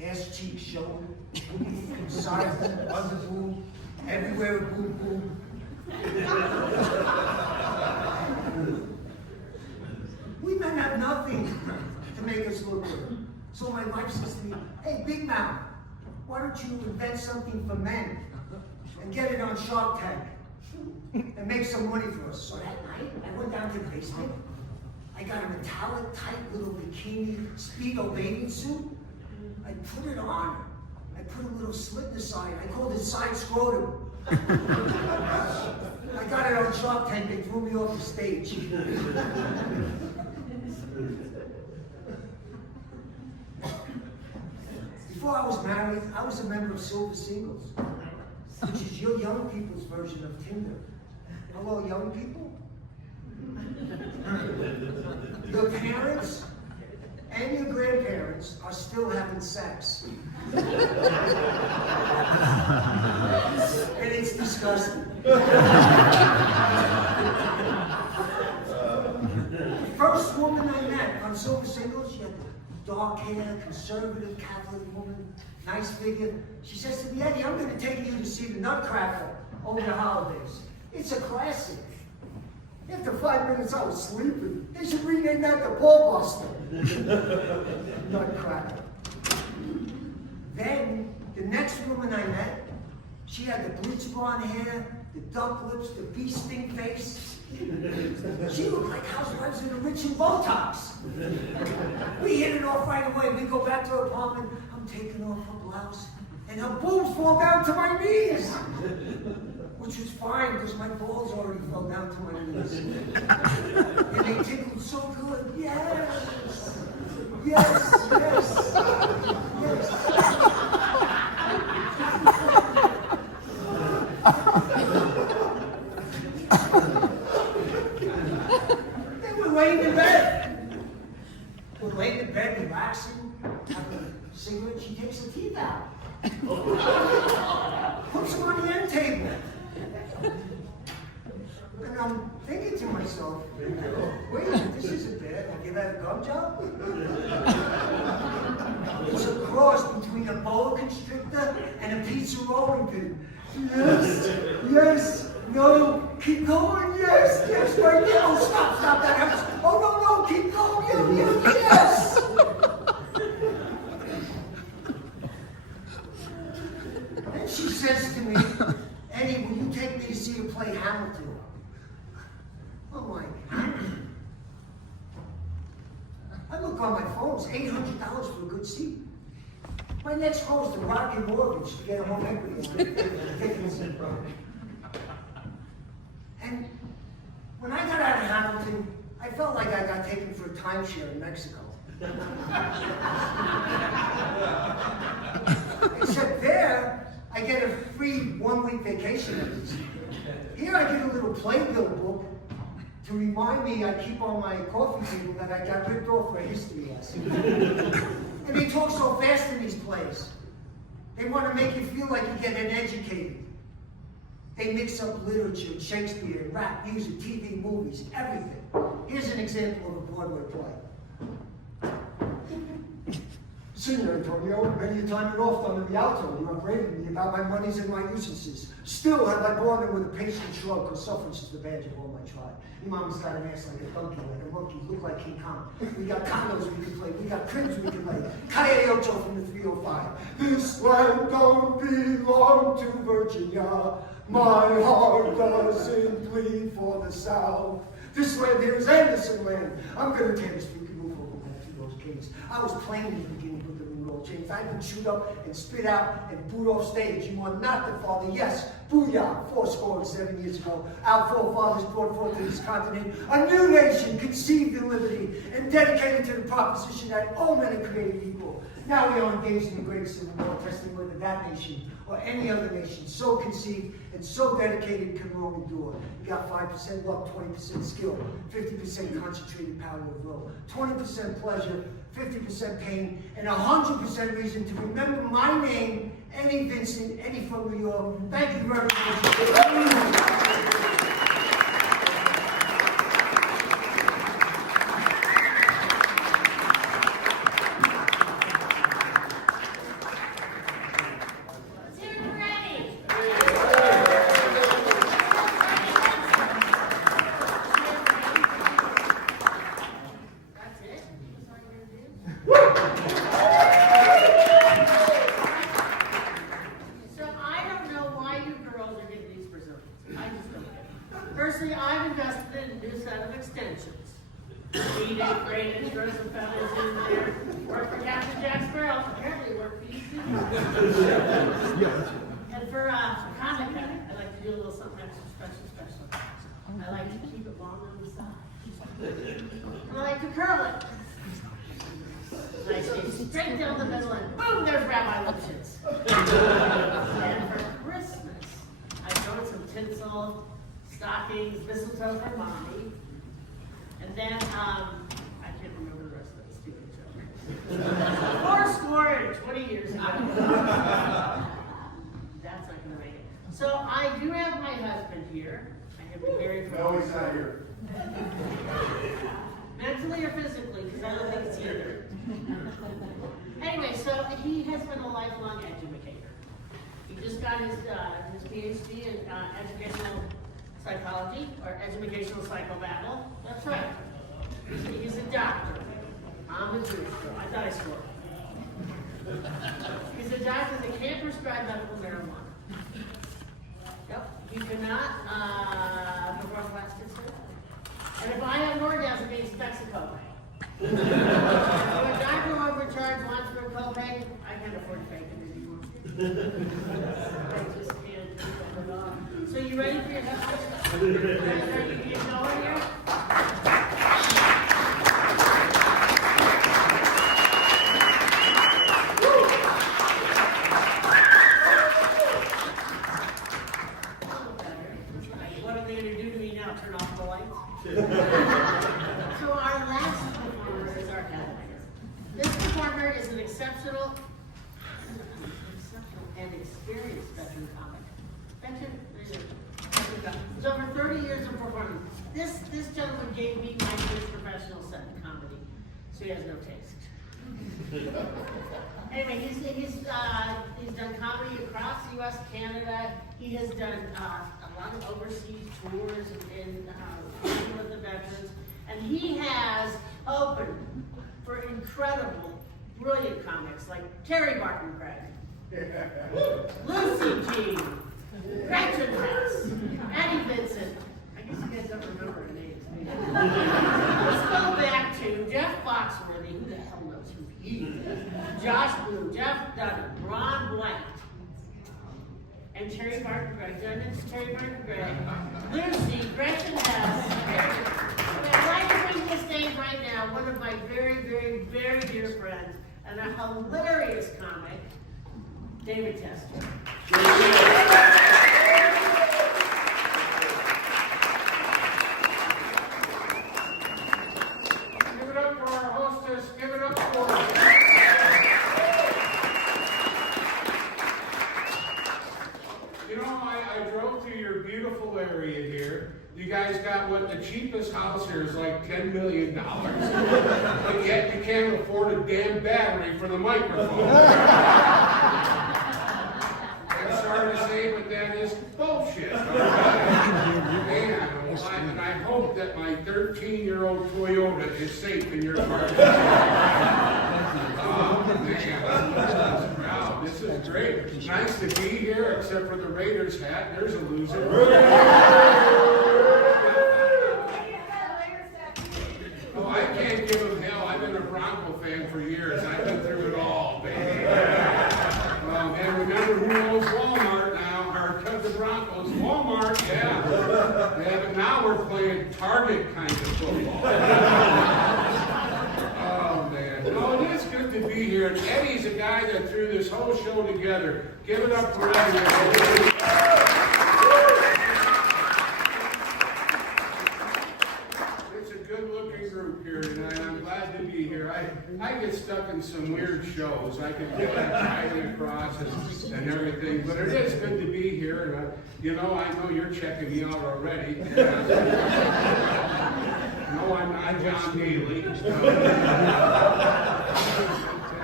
Ass cheeks showing. Side boob, under boob. Everywhere a boob boob. We men have nothing to make us look good. So my wife says to me, hey, Big Mouth, why don't you invent something for men and get it on Shark Tank and make some money for us? So that night, I went down to the basement. I got a metallic, tight little bikini, Speedo bathing suit. I put it on. I put a little slit in the side. I called it side scrotum. I got it on Shark Tank. They threw me off the stage. Before I was married, I was a member of Silver Singles, which is your young people's version of Tinder. Hello, young people? Your parents and your grandparents are still having sex. And it's disgusting. The first woman I met on Silver Singles, she had dark hair, conservative Catholic woman, nice figure. She says to me, Eddie, I'm going to take you to see the Nutcracker over the holidays. It's a classic. After 5 minutes, I was sleeping. They should rename that the Ball Buster. Nutcracker. Then, the next woman I met, she had the bleach blonde hair, the duck lips, the bee sting face. She looked like housewives in a rich and Botox. We hit it off right away. We go back to her apartment. I'm taking off her blouse, and her boobs fall down to my knees. Which was fine, because my balls already fell down to my knees. And they tinkled so good. Yes! Yes! Yes! Yes! Then we're laying in bed. We're laying in bed, relaxing, having a cigarette. She takes her teeth out. Puts them on the end table. And I'm thinking to myself, wait, this isn't bad. I give that a gum job? It's a cross between a boa constrictor and a pizza rolling pin. Yes, yes, no, keep going, yes, yes, right there. Oh, stop, that hurts. Oh, no, keep going, yes. And she says to me, Eddie, will you take me to see you play Hamilton? I'm like, Hamilton? I look on my phone, it's $800 for a good seat. My next call is to Rocket Mortgage to get a home equity on it. And when I got out of Hamilton, I felt like I got taken for a timeshare in Mexico. Except there, I get a free 1-week vacation at least. Here I get a little playbill book to remind me I keep on my coffee table that I got ripped off for a history lesson. And they talk so fast in these plays. They want to make you feel like you get uneducated. They mix up literature, Shakespeare, rap, music, TV, movies, everything. Here's an example of a Broadway play. Senior Antonio, many a time and oft under the alto, you upbraided me about my monies and my usances. Still have I borne them with a patient shrug, cause sufferance is the badge of all my tribe. Your mama's got an ass like a donkey, like a monkey, look like King Kong. We got condos we can play, we got cribs we can lay. Calle Ocho from the 305. This land don't belong to Virginia. My heart doesn't bleed for the South. This land here is Anderson land. I'm gonna tear this freaking roof over back to those kings. I was playing in the beginning with the Rudolph James. I've been chewed up and spit out and booed off stage. You are not the father. Yes, booyah, 7 years ago. Our forefathers brought forth to this continent a new nation conceived in liberty and dedicated to the proposition that all men are created equal. Now we are engaged in the greatest civil war, testing whether that nation or any other nation so conceived and so dedicated can long endure. You got 5% luck, 20% skill, 50% concentrated power of will, 20% pleasure, 50% pain, and 100% reason to remember my name, Eddie Vincent, Eddie from New York. Thank you very much. Personally, I've invested in a new set of extensions. Heated, drainage, rows of feathers in there. Work for Captain Jack Sparrow. Apparently work for you too. And for comic cutting, I like to do a little something extra special. I like to keep it long on the side. And I like to curl it. Nice, straight down the middle and boom, there's Rabbi Lipschitz. And for Christmas, I throw some tinsel, stockings, mistletoe for mommy. And then, I can't remember the rest of the stupid joke. Fourscore 20 years ago. That's not gonna make it. So I do have my husband here. I have been married for. No, he's not here. Mentally or physically, because I don't think it's either. Anyway, so he has been a lifelong educator. He just got his PhD in educational psychology, or educational psychobabble. That's right. He's a doctor. I'm a Jewish girl. I thought I swore. He's a doctor that can't prescribe medical marijuana. Yep. You cannot perform plastic surgery. And if I have an orgasm, he expects a copay. If a doctor overcharged wants for a copay, I can't afford to pay him anymore. I just can't keep it off. So you ready for your husband? Ready to get going here? What are they going to do to me now? Turn off the lights? So our last performer is our headliner. This performer is an exceptional and experienced veteran comic. It's over 30 years of performing. This gentleman gave me my first professional set in comedy, so he has no taste. Anyway, he's done comedy across the U.S., Canada. He has done a lot of overseas tours and working with the veterans. And he has opened for incredible, brilliant comics like Terry Barton Craig, Lucy G, Gretchen Hess, Eddie Vincent. I guess you guys don't remember her names. Let's go back to Jeff Foxworthy. Who the hell knows who he is? Josh Blue, Jeff Dunham, Ron Blank, and Terry Barton Gregg. Did I mention Terry Barton Gregg? Lucy, Gretchen Hess. I'd like to friend and a hilarious comic, David Tester. Give it up for our hostess. Give it up for her. You know, I drove through your beautiful area here. You guys got what the cheapest house here is like $10 million. But yet you can't afford a damn battery for the microphone. I'm sorry to say, but that is bullshit. Man, and I hope that my 13-year-old Toyota is safe in your car. Oh, man. Wow, this is great. It's nice to be here, except for the Raiders hat. There's a loser. Oh, I can't give him hell. I've been a Bronco fan for years. I've been through it all, baby. And remember who owns Walmart now? Or the Broncos. Walmart, yeah. Yeah, but now we're playing Target kind of football. Oh, man. No, it is good to be here. And Eddie's a guy that threw this whole show together. Give it up for Eddie. It's a good-looking group here tonight. I'm glad to be here. I get stuck in some weird shows. I can get like driving across and everything, but it is good to be here. And you know, I know you're checking me out already. No, I'm not John Daly. If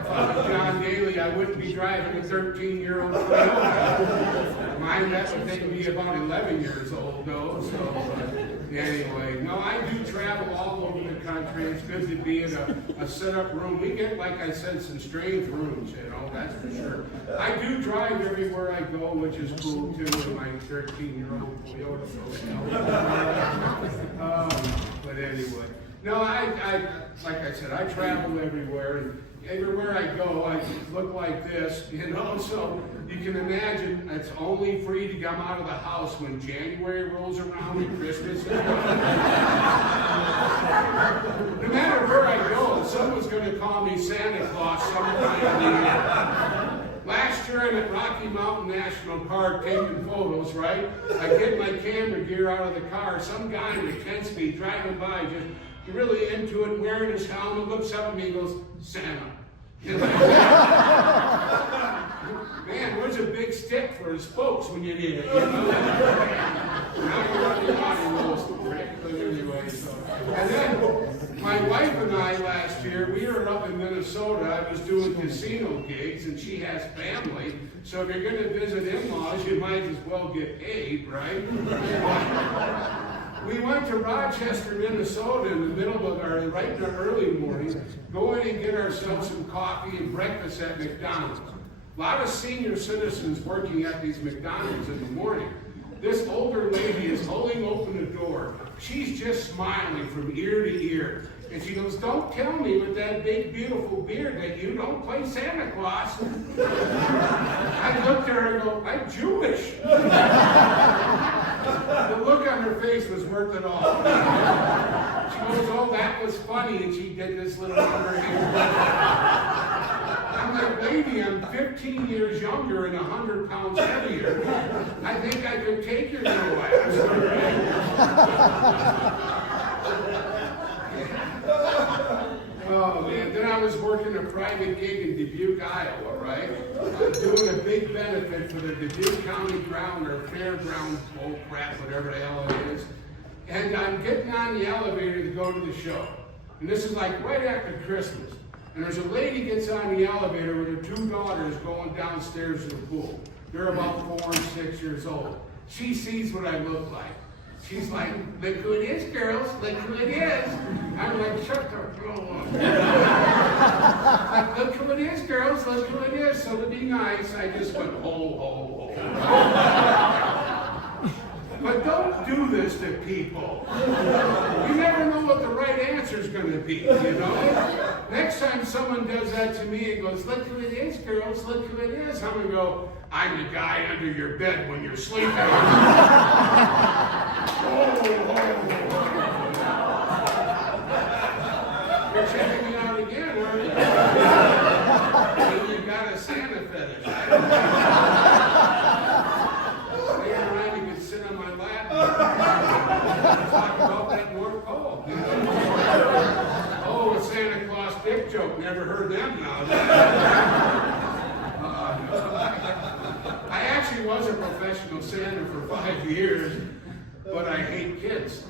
I was John Daly, I wouldn't be driving a 13-year-old Toyota. Mine, that would take me about 11 years old, though. So, anyway, no, I do travel all over the country. It's good to be in a set-up room. We get, like I said, some strange rooms, you know, that's for sure. I do drive everywhere I go, which is cool, too, with my 13-year-old Toyota. But anyway, no, like I said, I travel everywhere, and everywhere I go, I look like this, you know, so you can imagine it's only free to come out of the house when January rolls around and Christmas is gone. No matter where I go, someone's going to call me Santa Claus sometime in the year. Last year I'm at Rocky Mountain National Park taking photos, right? I get my camera gear out of the car. Some guy in a 10-speed driving by just really into it, wearing his helmet, looks up at me and goes, Santa. Man, where's a big stick for his spokes when you need it, you know? Now you're running out of those prick, but anyway, so. And then, my wife and I last year, we were up in Minnesota. I was doing casino gigs, and she has family. So if you're going to visit in-laws, you might as well get paid, right? We went to Rochester, Minnesota in the middle of right in the early morning, go in and get ourselves some coffee and breakfast at McDonald's. A lot of senior citizens working at these McDonald's in the morning. This older lady is holding open the door. She's just smiling from ear to ear. And she goes, don't tell me with that big, beautiful beard that you don't play Santa Claus. I looked at her and go, I'm Jewish. The look on her face was worth it all. She goes, oh, that was funny, and she did this little number here. I'm like, lady, I'm 15 years younger and 100 pounds heavier. I think I could take your little ass. Oh, man. Then I was working a private gig in Dubuque, Iowa, right? Doing a big benefit for the Dubuque County Ground or Fairground, old crap, whatever the hell it is. And I'm getting on the elevator to go to the show. And this is like right after Christmas. And there's a lady gets on the elevator with her 2 daughters going downstairs to the pool. They're about 4 and 6 years old. She sees what I look like. She's like, look who it is, girls, look who it is. I'm like, shut the hell up. Like, look who it is, girls, look who it is. So to be nice, I just went, ho, ho, ho. But don't do this to people. You never know what the right answer is going to be, you know? Next time someone does that to me and goes, look who it is, girls, look who it is, I'm going to go, I'm the guy under your bed when you're sleeping. You're checking me out again, aren't you? joke. Never heard them now. I actually was a professional Santa for 5 years, but I hate kids.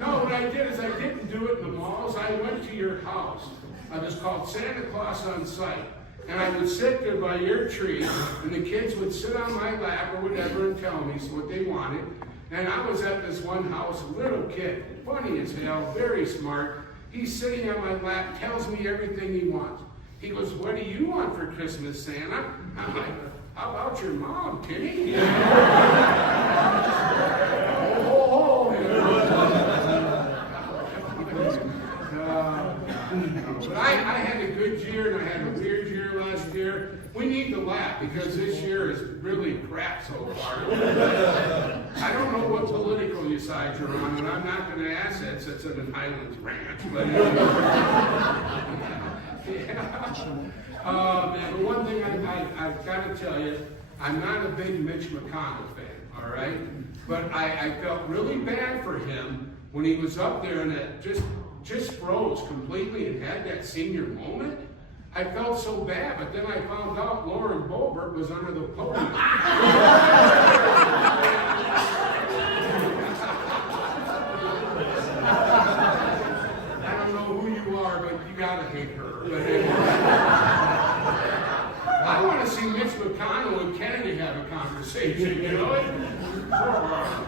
No, what I did is I didn't do it in the malls. I went to your house. I was called Santa Claus on Site. And I would sit there by your tree, and the kids would sit on my lap or whatever and tell me what they wanted. And I was at this one house, a little kid, funny as hell, very smart. He's sitting on my lap, tells me everything he wants. He goes, "What do you want for Christmas, Santa?" I'm like, "How about your mom, Timmy?" But I had a good year and I had a weird year last year. We need to laugh because this year is really crap so far. I don't know what political sides you're on, and I'm not going to ask that since it's an Highlands ranch. But the one thing I've got to tell you, I'm not a big Mitch McConnell fan, all right? But I felt really bad for him when he was up there and it just froze completely and had that senior moment. I felt so bad, but then I found out Lauren Boebert was under the podium. I don't know who you are, but you gotta hate her. I want to see Mitch McConnell and Kennedy have a conversation, you know?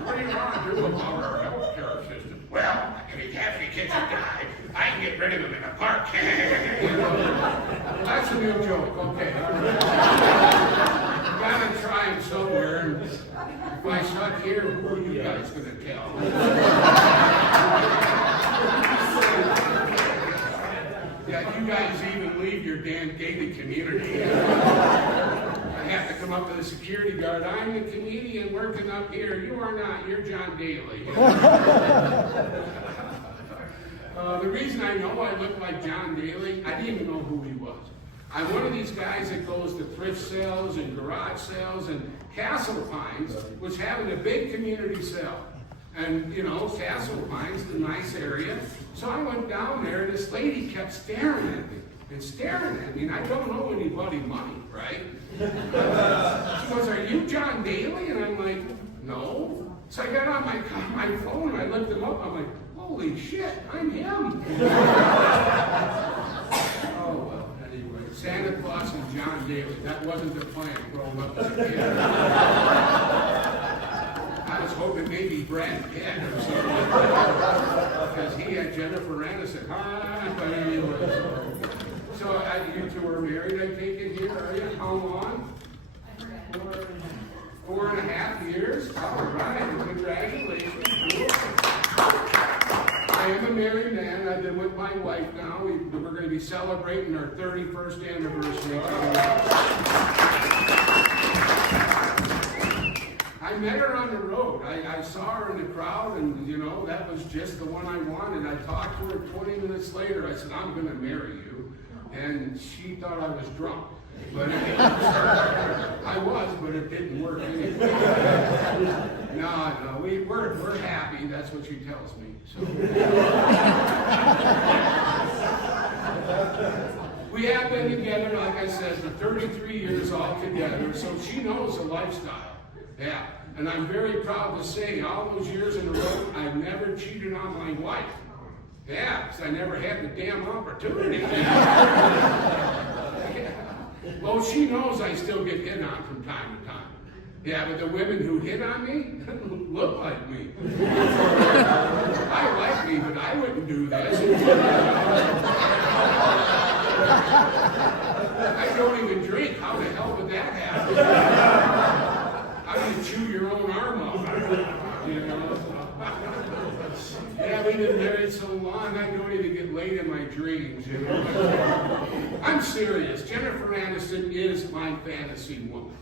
What do you want to do about our health care system? Well, if half the kids have died, I can get rid of them in a park. You know? That's a new joke, okay. All right. Gotta try him somewhere. And if I suck here, who are you guys gonna tell? Yeah, you guys even leave your damn gated community. I have to come up to the security guard. "I'm the comedian working up here. You are not. You're John Daly." The reason I know I look like John Daly, I didn't even know who he was. I'm one of these guys that goes to thrift sales and garage sales, and Castle Pines was having a big community sale. And, you know, Castle Pines is a nice area. So I went down there, and this lady kept staring at me and staring at me. And I don't know anybody money, right? She goes, "Are you John Daly?" And I'm like, "No." So I got on my phone, and I looked him up. I'm like, "Holy shit, I'm him." Oh, well, anyway, Santa Claus and John Daly. That wasn't the plan growing up as a kid. I was hoping maybe Brad Pitt or something. Because he had Jennifer Aniston. But anyway, so you two are married, I take it here, are you? How long? 4.5 years? All right, congratulations. Cool. I am a married man. I've been with my wife now. We're going to be celebrating our 31st anniversary. I met her on the road. I saw her in the crowd, and, you know, that was just the one I wanted. I talked to her 20 minutes later. I said, "I'm going to marry you." And she thought I was drunk. But I was, but it didn't work anyway. No, we're happy. That's what she tells me. So. We have been together, like I said, for 33 years all together, so she knows the lifestyle. Yeah, and I'm very proud to say all those years in a row, I've never cheated on my wife. Yeah, because I never had the damn opportunity. Well, she knows I still get hit on from time to time. Yeah, but the women who hit on me look like me. I like me, but I wouldn't do this. I don't even drink. How the hell would that happen? How do you chew your own arm off? You know? Yeah, we've been married so long, I don't even get laid in my dreams, you know? I'm serious. Jennifer Aniston is my fantasy woman.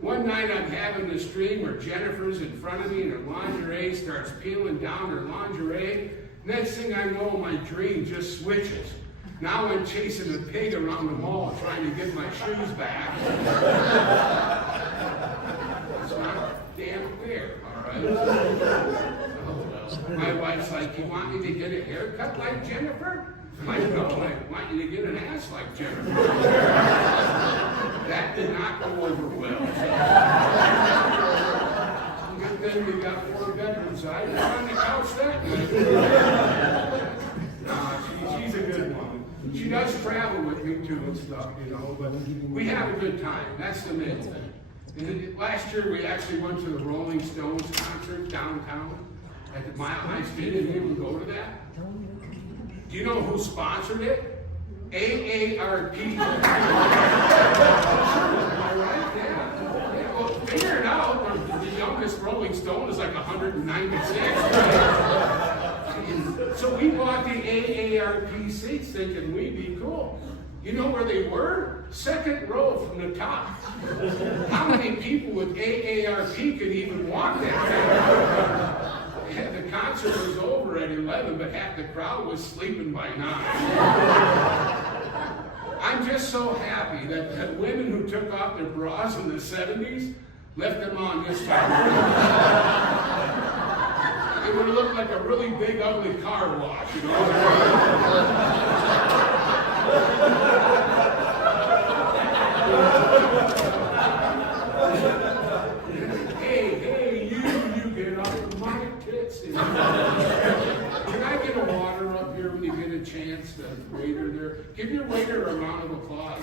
One night I'm having this dream where Jennifer's in front of me and her lingerie starts peeling down her lingerie. Next thing I know, my dream just switches. Now I'm chasing a pig around the mall trying to get my shoes back. It's not damn fair, all right? My wife's like, you want me to get a haircut like Jennifer? I'm like, no, I want you to get an ass like Jennifer. That did not go over well. Good thing we got 4 bedrooms. I was on the couch that night. She's a good woman. She does travel with me too and stuff, you know, but we have a good time. That's the main thing. And last year we actually went to the Rolling Stones concert downtown at the Mile High Stadium. Did you even go to that? Do you know who sponsored it? AARP. Am I right? Yeah. Well, figure it out. The youngest Rolling Stone is like 196. Right? So we bought the AARP seats thinking we'd be cool. You know where they were? Second row from the top. How many people with AARP could even walk that far? Yeah, the concert was over at 11, but half the crowd was sleeping by 9. I'm just so happy that women who took off their bras in the 70s left them on this time. It would have looked like a really big, ugly car wash, you know? Hey, you get off my tits. Can I get a water up here when you get a chance? The waiter there. Give your waiter a round of applause.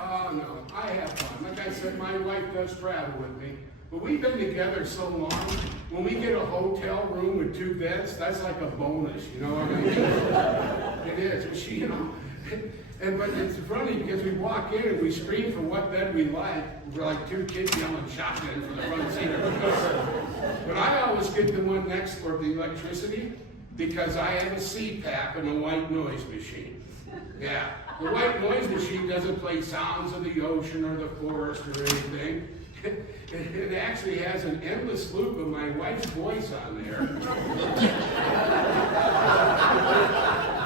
Oh no, I have fun. Like I said, my wife does travel with me. But we've been together so long, when we get a hotel room with 2 beds, that's like a bonus, you know what I mean? It is. And she, you know, but it's funny because we walk in and we scream for what bed we like. We're like 2 kids yelling shotgun from the front seat of the car. But I always get the one next for the electricity because I have a CPAP and a white noise machine. Yeah. The white noise machine doesn't play sounds of the ocean or the forest or anything. It actually has an endless loop of my wife's voice on there.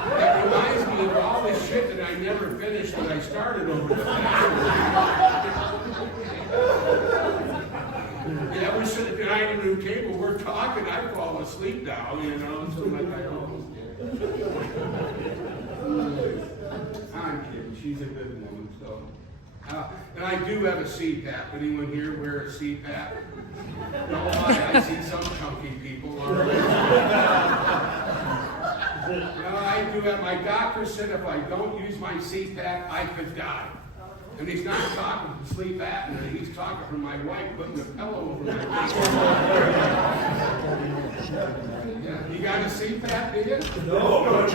That reminds me of all the shit that I never finished that I started over the past. Yeah, we're sitting at the dining room table, we're talking, I fall asleep now, you know, so like I almost did. I'm kidding, she's a good woman, so. And I do have a CPAP. Anyone here wear a CPAP? No, I see some chunky people. No, I do have. My doctor said if I don't use my CPAP, I could die. And he's not talking from sleep apnea. He's talking from my wife putting a pillow over my face. Yeah. You got a CPAP, do you? No. He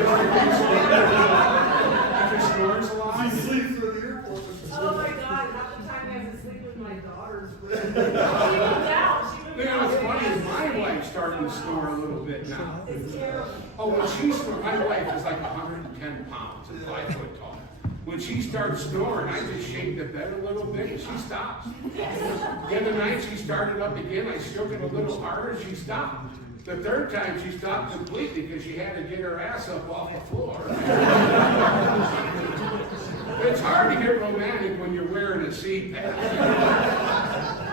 just snores a lot? She sleeps in the airport. Oh my God, half the time I have to sleep with my daughters. She moved out. You know, it's funny, my wife's starting to snore a little bit now. It's terrible. Oh, when she snores, my wife is like 110 pounds and 5 foot tall. When she starts snoring, I just shake the bed a little bit and she stops. The other night she started up again, I shook it a little harder, she stopped. The third time she stopped completely because she had to get her ass up off the floor. It's hard to get romantic when you're wearing a CPAP.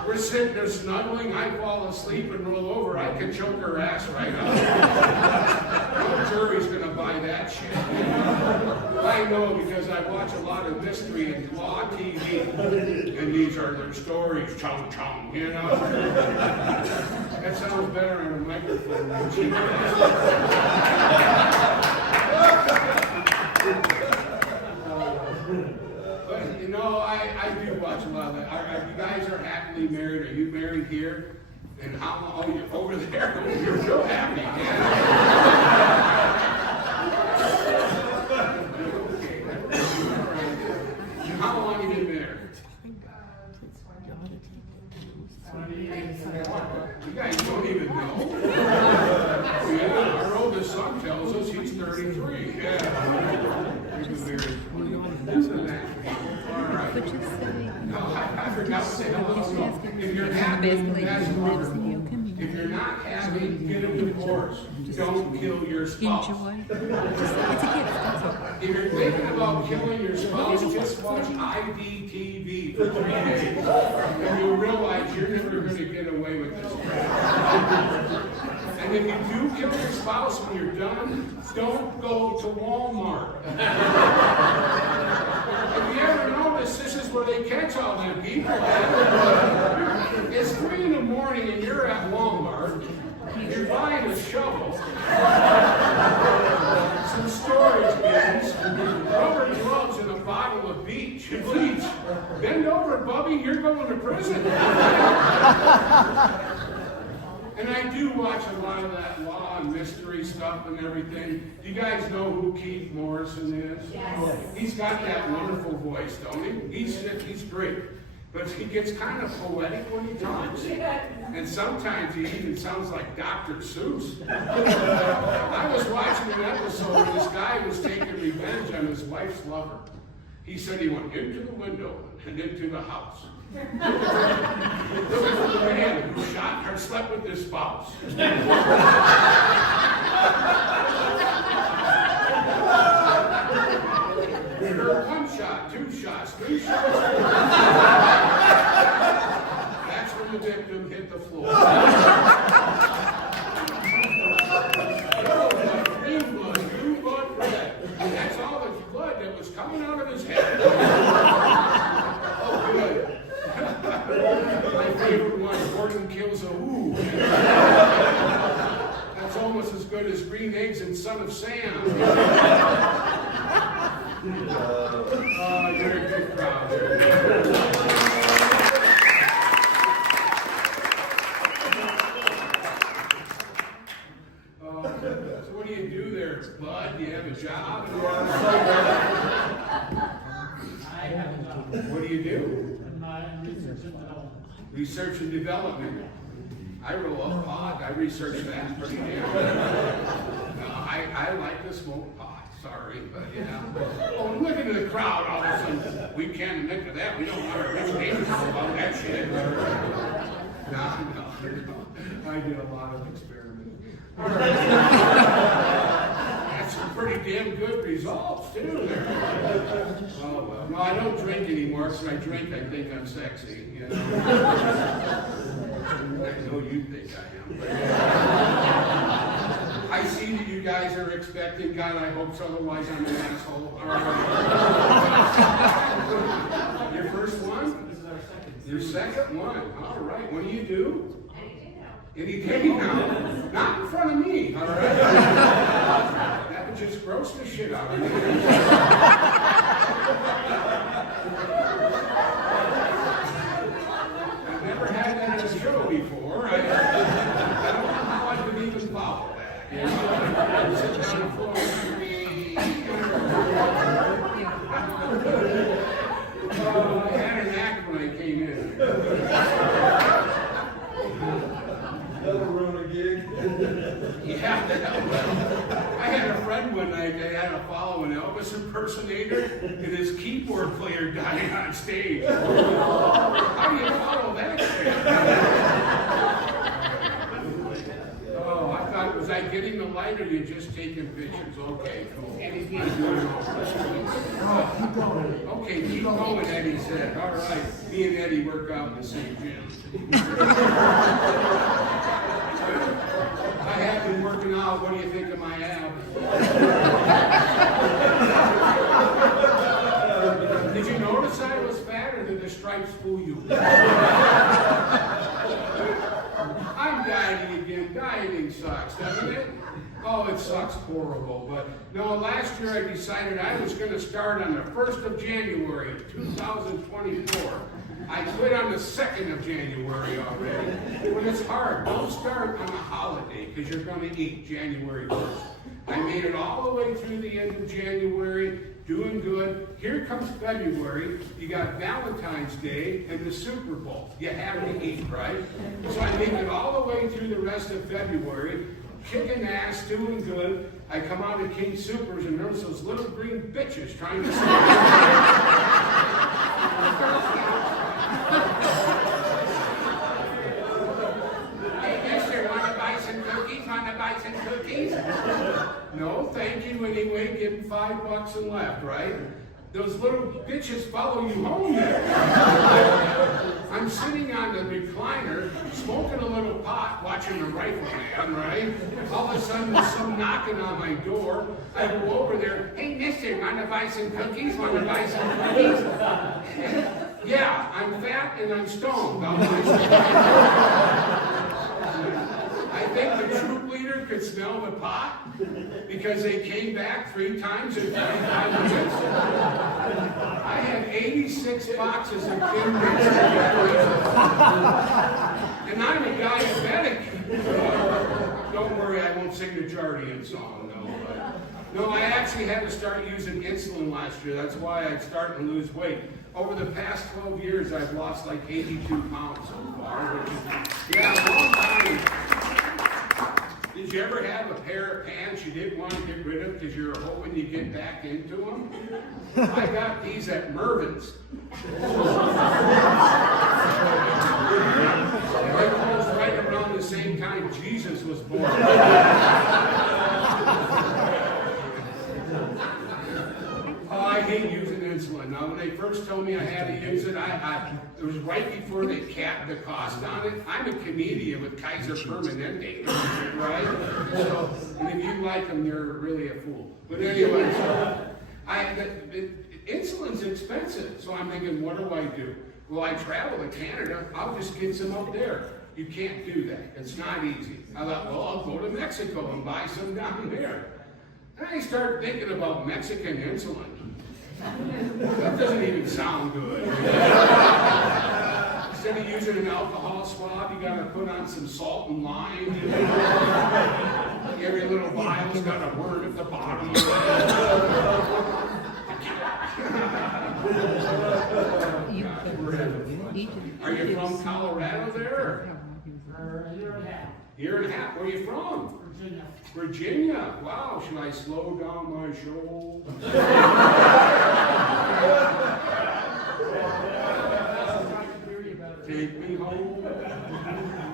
We're sitting there snuggling, I fall asleep and roll over, I could choke her ass right out. No jury's gonna buy that shit. I know because I watch a lot of mystery and law TV, and these are their stories, chong chong, you know? That sounds better on a microphone than CPAP. But you know, I do watch a lot of that. You guys are happily married. Are you married here? And how long? Oh, you're over there. You're real happy. Yeah. Okay. How long have you been married? You guys don't even know. Yeah, our oldest son tells us he's 33. Yeah. He's been married 20 years. Isn't that all right? No, I forgot to say hello. So if you're happy, that's wonderful. If you're not happy, get a divorce. Don't kill your spouse. Enjoy. It's a gift, that's all. If you're thinking about killing your spouse, just watch IDTV for 3 days, and you'll realize you're never going to get away with this crap. And if you do kill your spouse when you're done, don't go to Walmart. Have you ever noticed this is where they catch all them people at? It's 3 in the morning and you're at Walmart. You're buying a shovel, some storage bins, rubber gloves, and a bottle of bleach. Bend over, Bubby, you're going to prison. And I do watch a lot of that law and mystery stuff and everything. Do you guys know who Keith Morrison is? Yes. He's got that wonderful voice, don't he? He's great. But he gets kind of poetic when he talks. And sometimes he even sounds like Dr. Seuss. I was watching an episode where this guy was taking revenge on his wife's lover. He said he went into the window and into the house. There was a man who shot or slept with his spouse. We heard 1 shot, 2 shots, 3 shots. That's when the victim hit the floor. Green blood, blue blood, red. And that's all the blood that was coming out of his head. Oh, good. My favorite one, Gordon kills a who. That's almost as good as Green Eggs and Son of Sam. Oh, you're a good crowd. So what do you do there, Bud? Do you have a job? I have a job. What do you do? I'm in research and development. Research and development. I roll up pot. I research that pretty damn good. No, I like to smoke pot. Sorry, but yeah. Oh, look at the crowd all of a sudden. We can't admit to that. We don't want our rich neighbors to know about that shit. No. I did a lot of experimenting. That's some pretty damn good results, too. Oh, well. No, I don't drink anymore, because when I drink, I think I'm sexy. You know? I know you think I am. I see that you guys are expecting. God, I hope so, otherwise I'm an asshole. All right. Your first one? This is our second. Your second one. All right. What do you do? Any day now. Not in front of me. All right. That would just gross the shit out of me. I've never had that at a show before. I don't know how I could even follow that. You know, sit down the floor. Oh, I had an act when I came in. That'll ruin a gig. Yeah, I had a friend one night that had to follow an Elvis impersonator, and his keyboard player died on stage. How do you follow that shit? Oh, I thought, was I getting the light or you just taking pictures? Okay, cool. Okay, keep going, Eddie said. All right, me and Eddie work out in the same gym. I have been working out. What do you think of my abs? Did you notice I was fat, or did the stripes fool you? I'm dieting again. Dieting sucks, doesn't it? Oh, it sucks horrible. But no, last year I decided I was going to start on the 1st of January, 2024. I quit on the 2nd of January already. When it's hard, don't start on a holiday because you're going to eat January 1st. I made it all the way through the end of January, doing good. Here comes February. You got Valentine's Day and the Super Bowl. You have to eat, right? So I made it all the way through the rest of February, kicking ass, doing good. I come out of King Supers and there's those little green bitches trying to Hey, mister, getting $5 and left, right? Those little bitches follow you home there. I'm sitting on the recliner, smoking a little pot, watching the Rifleman, right? All of a sudden, there's some knocking on my door. I go over there, hey, mister, want to buy some cookies? Want to buy some cookies? Yeah, I'm fat and I'm stoned. I think the troop leader could smell the pot because they came back 3 times in 45 minutes. I had 86 boxes of Timbits. And I'm a diabetic. Don't worry, I won't sing the Jardian song, no. But, no, I actually had to start using insulin last year. That's why I started to lose weight. Over the past 12 years, I've lost like 82 pounds so far, which is, yeah, a long time. Did you ever have a pair of pants you didn't want to get rid of because you were hoping you get back into them? I got these at Mervin's. They closed right around the same time Jesus was born. Oh, I hate using insulin. Now, when they first told me I had to use it, it was right before they capped the cost on it. I'm a comedian with Kaiser Permanente, right? So, and if you like them, you're really a fool. But anyway, so insulin's expensive. So I'm thinking, what do I do? Well, I travel to Canada. I'll just get some up there. You can't do that. It's not easy. I thought, well, I'll go to Mexico and buy some down there. And I started thinking about Mexican insulin. That doesn't even sound good. Instead of using an alcohol swab, you gotta put on some salt and lime. Every little vial's got a word at the bottom. Are you from Colorado there? Year and a half. Where are you from? Virginia. Virginia. Wow. Should I slow down my show? Take me home.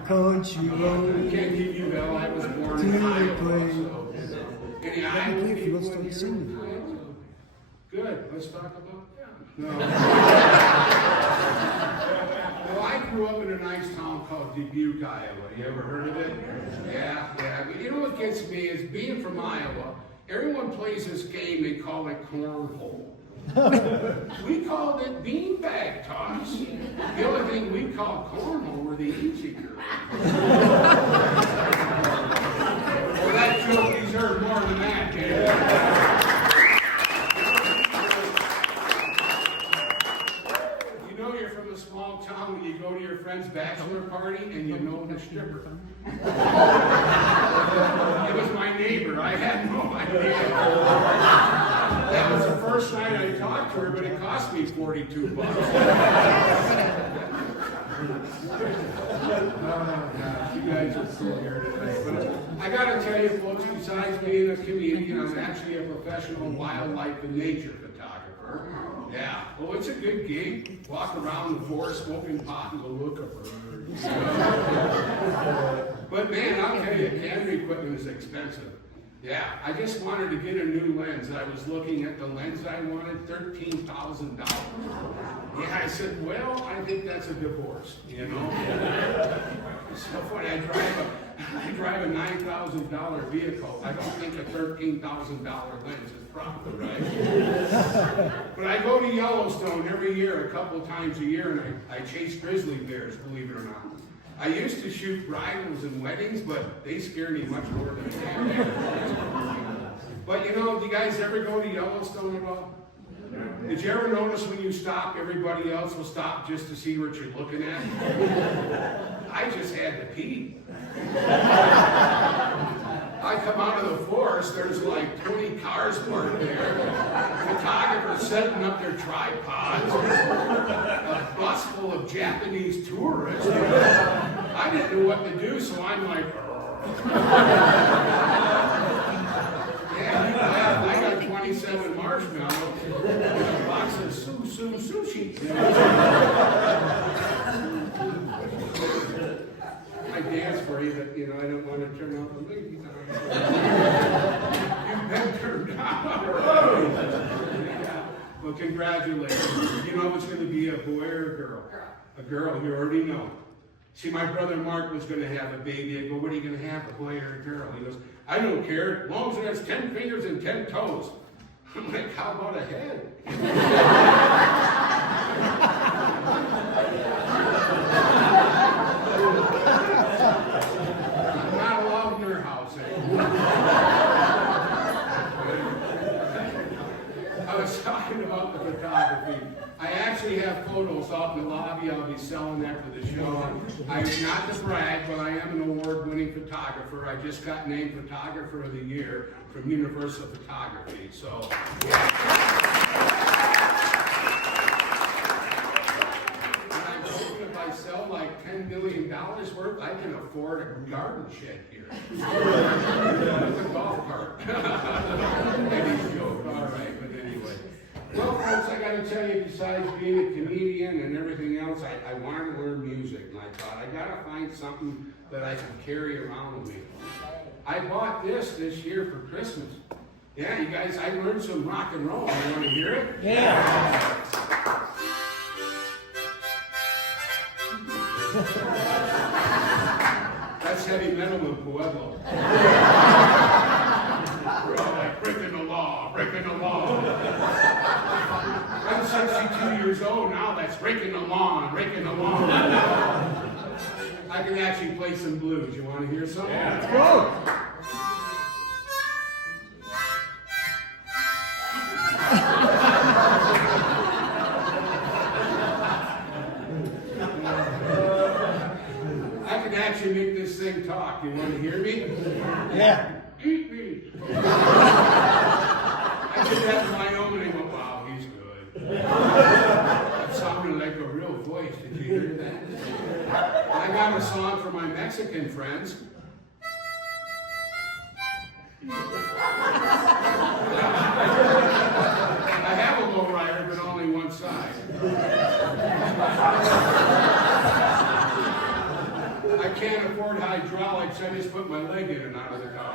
Country I road. can't give you hell. I was born in Iowa. So. Any Iowa people in here? Good. Let's talk about them. No. Well, I grew up in a nice town called Dubuque, Iowa. You ever heard of it? Yeah. But you know what gets me is being from Iowa, everyone plays this game, they call it cornhole. We called it beanbag toss. The only thing we called cornhole were the easy girls. Well, that joke deserved more than that, kid. Small town when you go to your friend's bachelor party and you know the stripper. It was my neighbor. I had no idea. That was the first night I talked to her, but it cost me $42. You guys are cool here today. But I got to tell you, folks, besides being a comedian, I'm actually a professional wildlife and nature photographer. Yeah, well, it's a good gig. Walk around the forest smoking pot and go look at birds. But man, I'll tell you, camera equipment is expensive. Yeah, I just wanted to get a new lens. I was looking at the lens I wanted, $13,000. Yeah, I said, well, I think that's a divorce, you know? It's so funny, I drive a $9,000 vehicle. I don't think a $13,000 lens is proper, right? But I go to Yellowstone every year, a couple times a year, and I chase grizzly bears, believe it or not. I used to shoot bridals and weddings, but they scare me much more than a camera. But you know, do you guys ever go to Yellowstone at all? Did you ever notice when you stop, everybody else will stop just to see what you're looking at? I just had to pee. I come out of the forest, there's like 20 cars parked there, photographers setting up their tripods, a bus full of Japanese tourists. I didn't know what to do, so I'm like, yeah, I got 27 marshmallows and a box of sushi. I dance for you, but you know, I don't want to turn off the movie. You've been to turned out. Yeah. Well, congratulations. You know if it's going to be a boy or a girl? A girl, you already know. See, my brother Mark was going to have a baby. I go, what are you going to have, a boy or a girl? He goes, I don't care, as long as it has 10 fingers and 10 toes. I'm like, how about a head? Not allowed in your house anymore. I was talking about the photography. I actually have photos out in the lobby. I'll be selling after the show. I'm not to brag, but I am an award-winning photographer. I just got named Photographer of the Year from Universal Photography. So, if I sell like $10 million worth, I can afford a garden shed here. With a golf cart. Any joke, all right, but anyway. Well, folks, I got to tell you, besides being a comedian and everything else, I wanted to learn music, and I thought, I got to find something that I can carry around with me. I bought this year for Christmas. Yeah, you guys, I learned some rock and roll. You want to hear it? Yeah. That's heavy metal in Pueblo. We're all like, breaking the law, breaking the law. I'm 62 years old now, that's breaking the law, breaking the law. I can actually play some blues. You want to hear some? Yeah, let's go. I can actually make this thing talk. You want to hear me? Yeah. Eat me. I did that in Wyoming and went, wow, he's good. That sounded like a real voice. Did you hear that? I got a song for my Mexican friends. I have a lowrider, but only one side. I can't afford hydraulics, I just put my leg in and out of the car.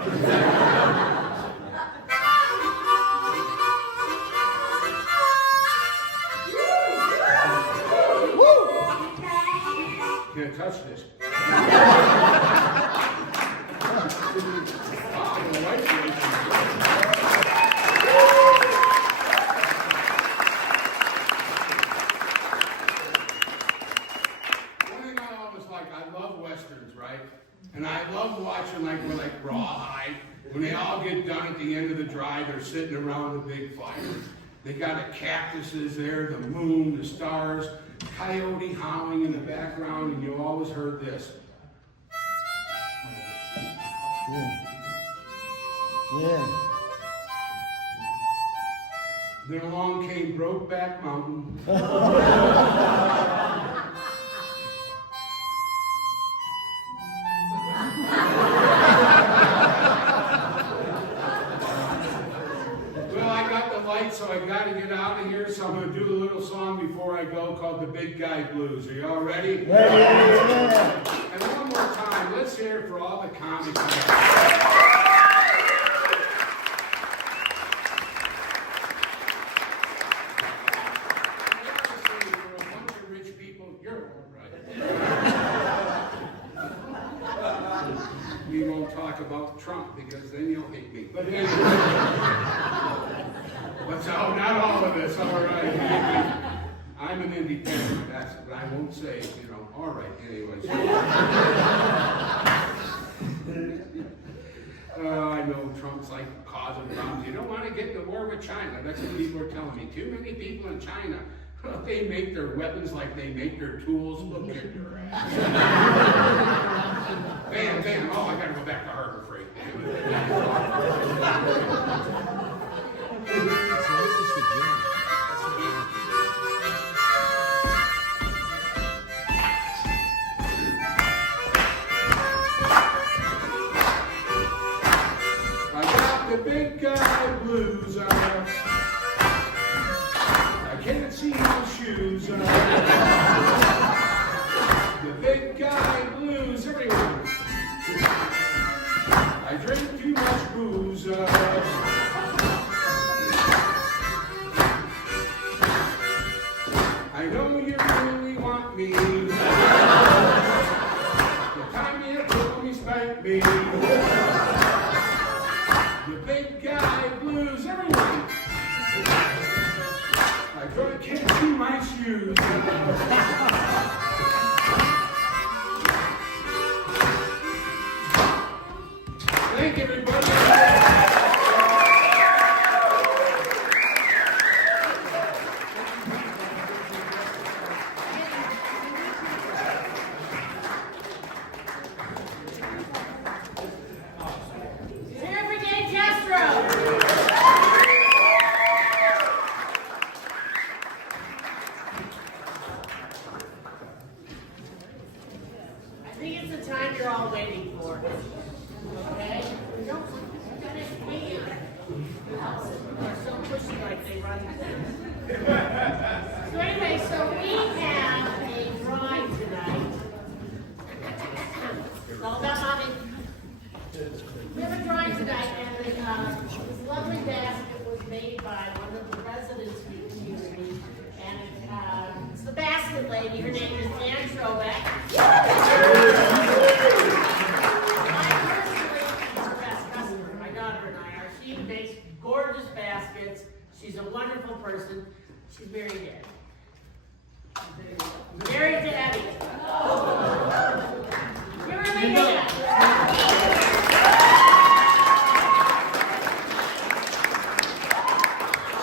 Can't touch this. Wow, the light race. One thing I always like, I love westerns, right? And I love watching like Rawhide. When they all get done at the end of the drive, they're sitting around the big fire. They got the cactuses there, the moon, the stars, coyote howling in the background, and you always heard this. Yeah. Then along came Brokeback Mountain. Well, I got the light, so I got to get out of here. So I'm going to do a little song before I go called the Big Guy Blues. Are you all ready? Yeah. And one more time, let's hear it for all the comics. We won't talk about Trump because then you'll hate me. But anyway, not all of this, all right. I'm an independent, that's what I won't say, all right, anyway. I know Trump's like causing problems. You don't want to get in a war with China. That's what people are telling me. Too many people in China. They make their weapons like they make their tools. Look at your ass. Bam, bam. Oh, I gotta go back to Harbor Freight. I got the big guy blues. I can't see my shoes. The big guy blues, everyone. I drink too much booze. like me. The big guy blues every night. I can't see my shoes. Thank you, everybody. I think it's the time you're all waiting for. Okay? Don't They're so pushy like they run things. So anyway, so we have a drawing tonight. It's all about mommy. We have a drawing tonight, and this lovely basket was made by one of the residents of the community. And it's the basket lady. Her name is Ann Trobeck. I personally am her best customer. My daughter and I are. She makes gorgeous baskets. She's a wonderful person. She's very dead. Very daddy. Give her a big hand.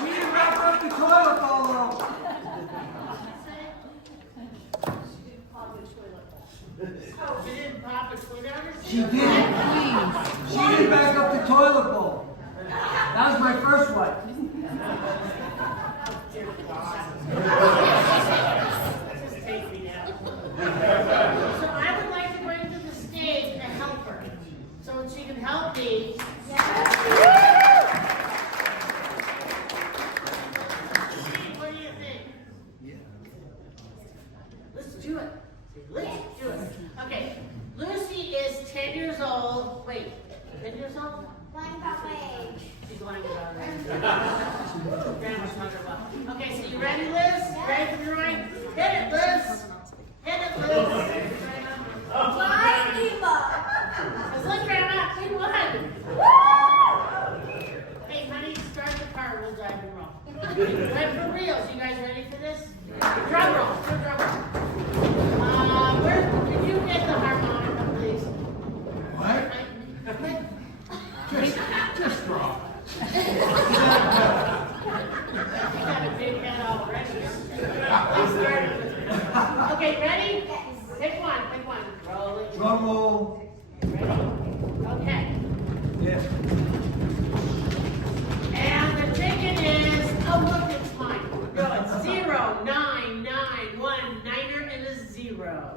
We didn't wrap up the toilet bowl, though. Oh, she didn't pop a toilet down her She did. She didn't back up the toilet bowl. That was my first one. Dear God. Just take me now. So I would like to bring to the stage a helper, so she can help me. What do you think? Let's do it. Let's do it. Okay, Lucy is 10 years old. Wait, 10 years old? Lying about my age. She's lying about her. Grandma's not her well. Okay, so you ready, Liz? Ready for the drawing? Hit it, Liz. Hit it, Liz. Why, Eva? Let's look, Grandma. We won. Hey, honey, start the car. We'll drive and roll. Wait, for reals. You guys ready for this? Drum roll. Do a drum roll. Can you get the harmonica, please? What? Just draw. You got a big head already. Let's start with. Okay, ready? Pick one. Pick one. Roll it. Drum roll. Ready? Okay. Yeah. And the ticket is, oh look, it's mine. Go, it's 0, 9, 9, 1, 9er and a 0.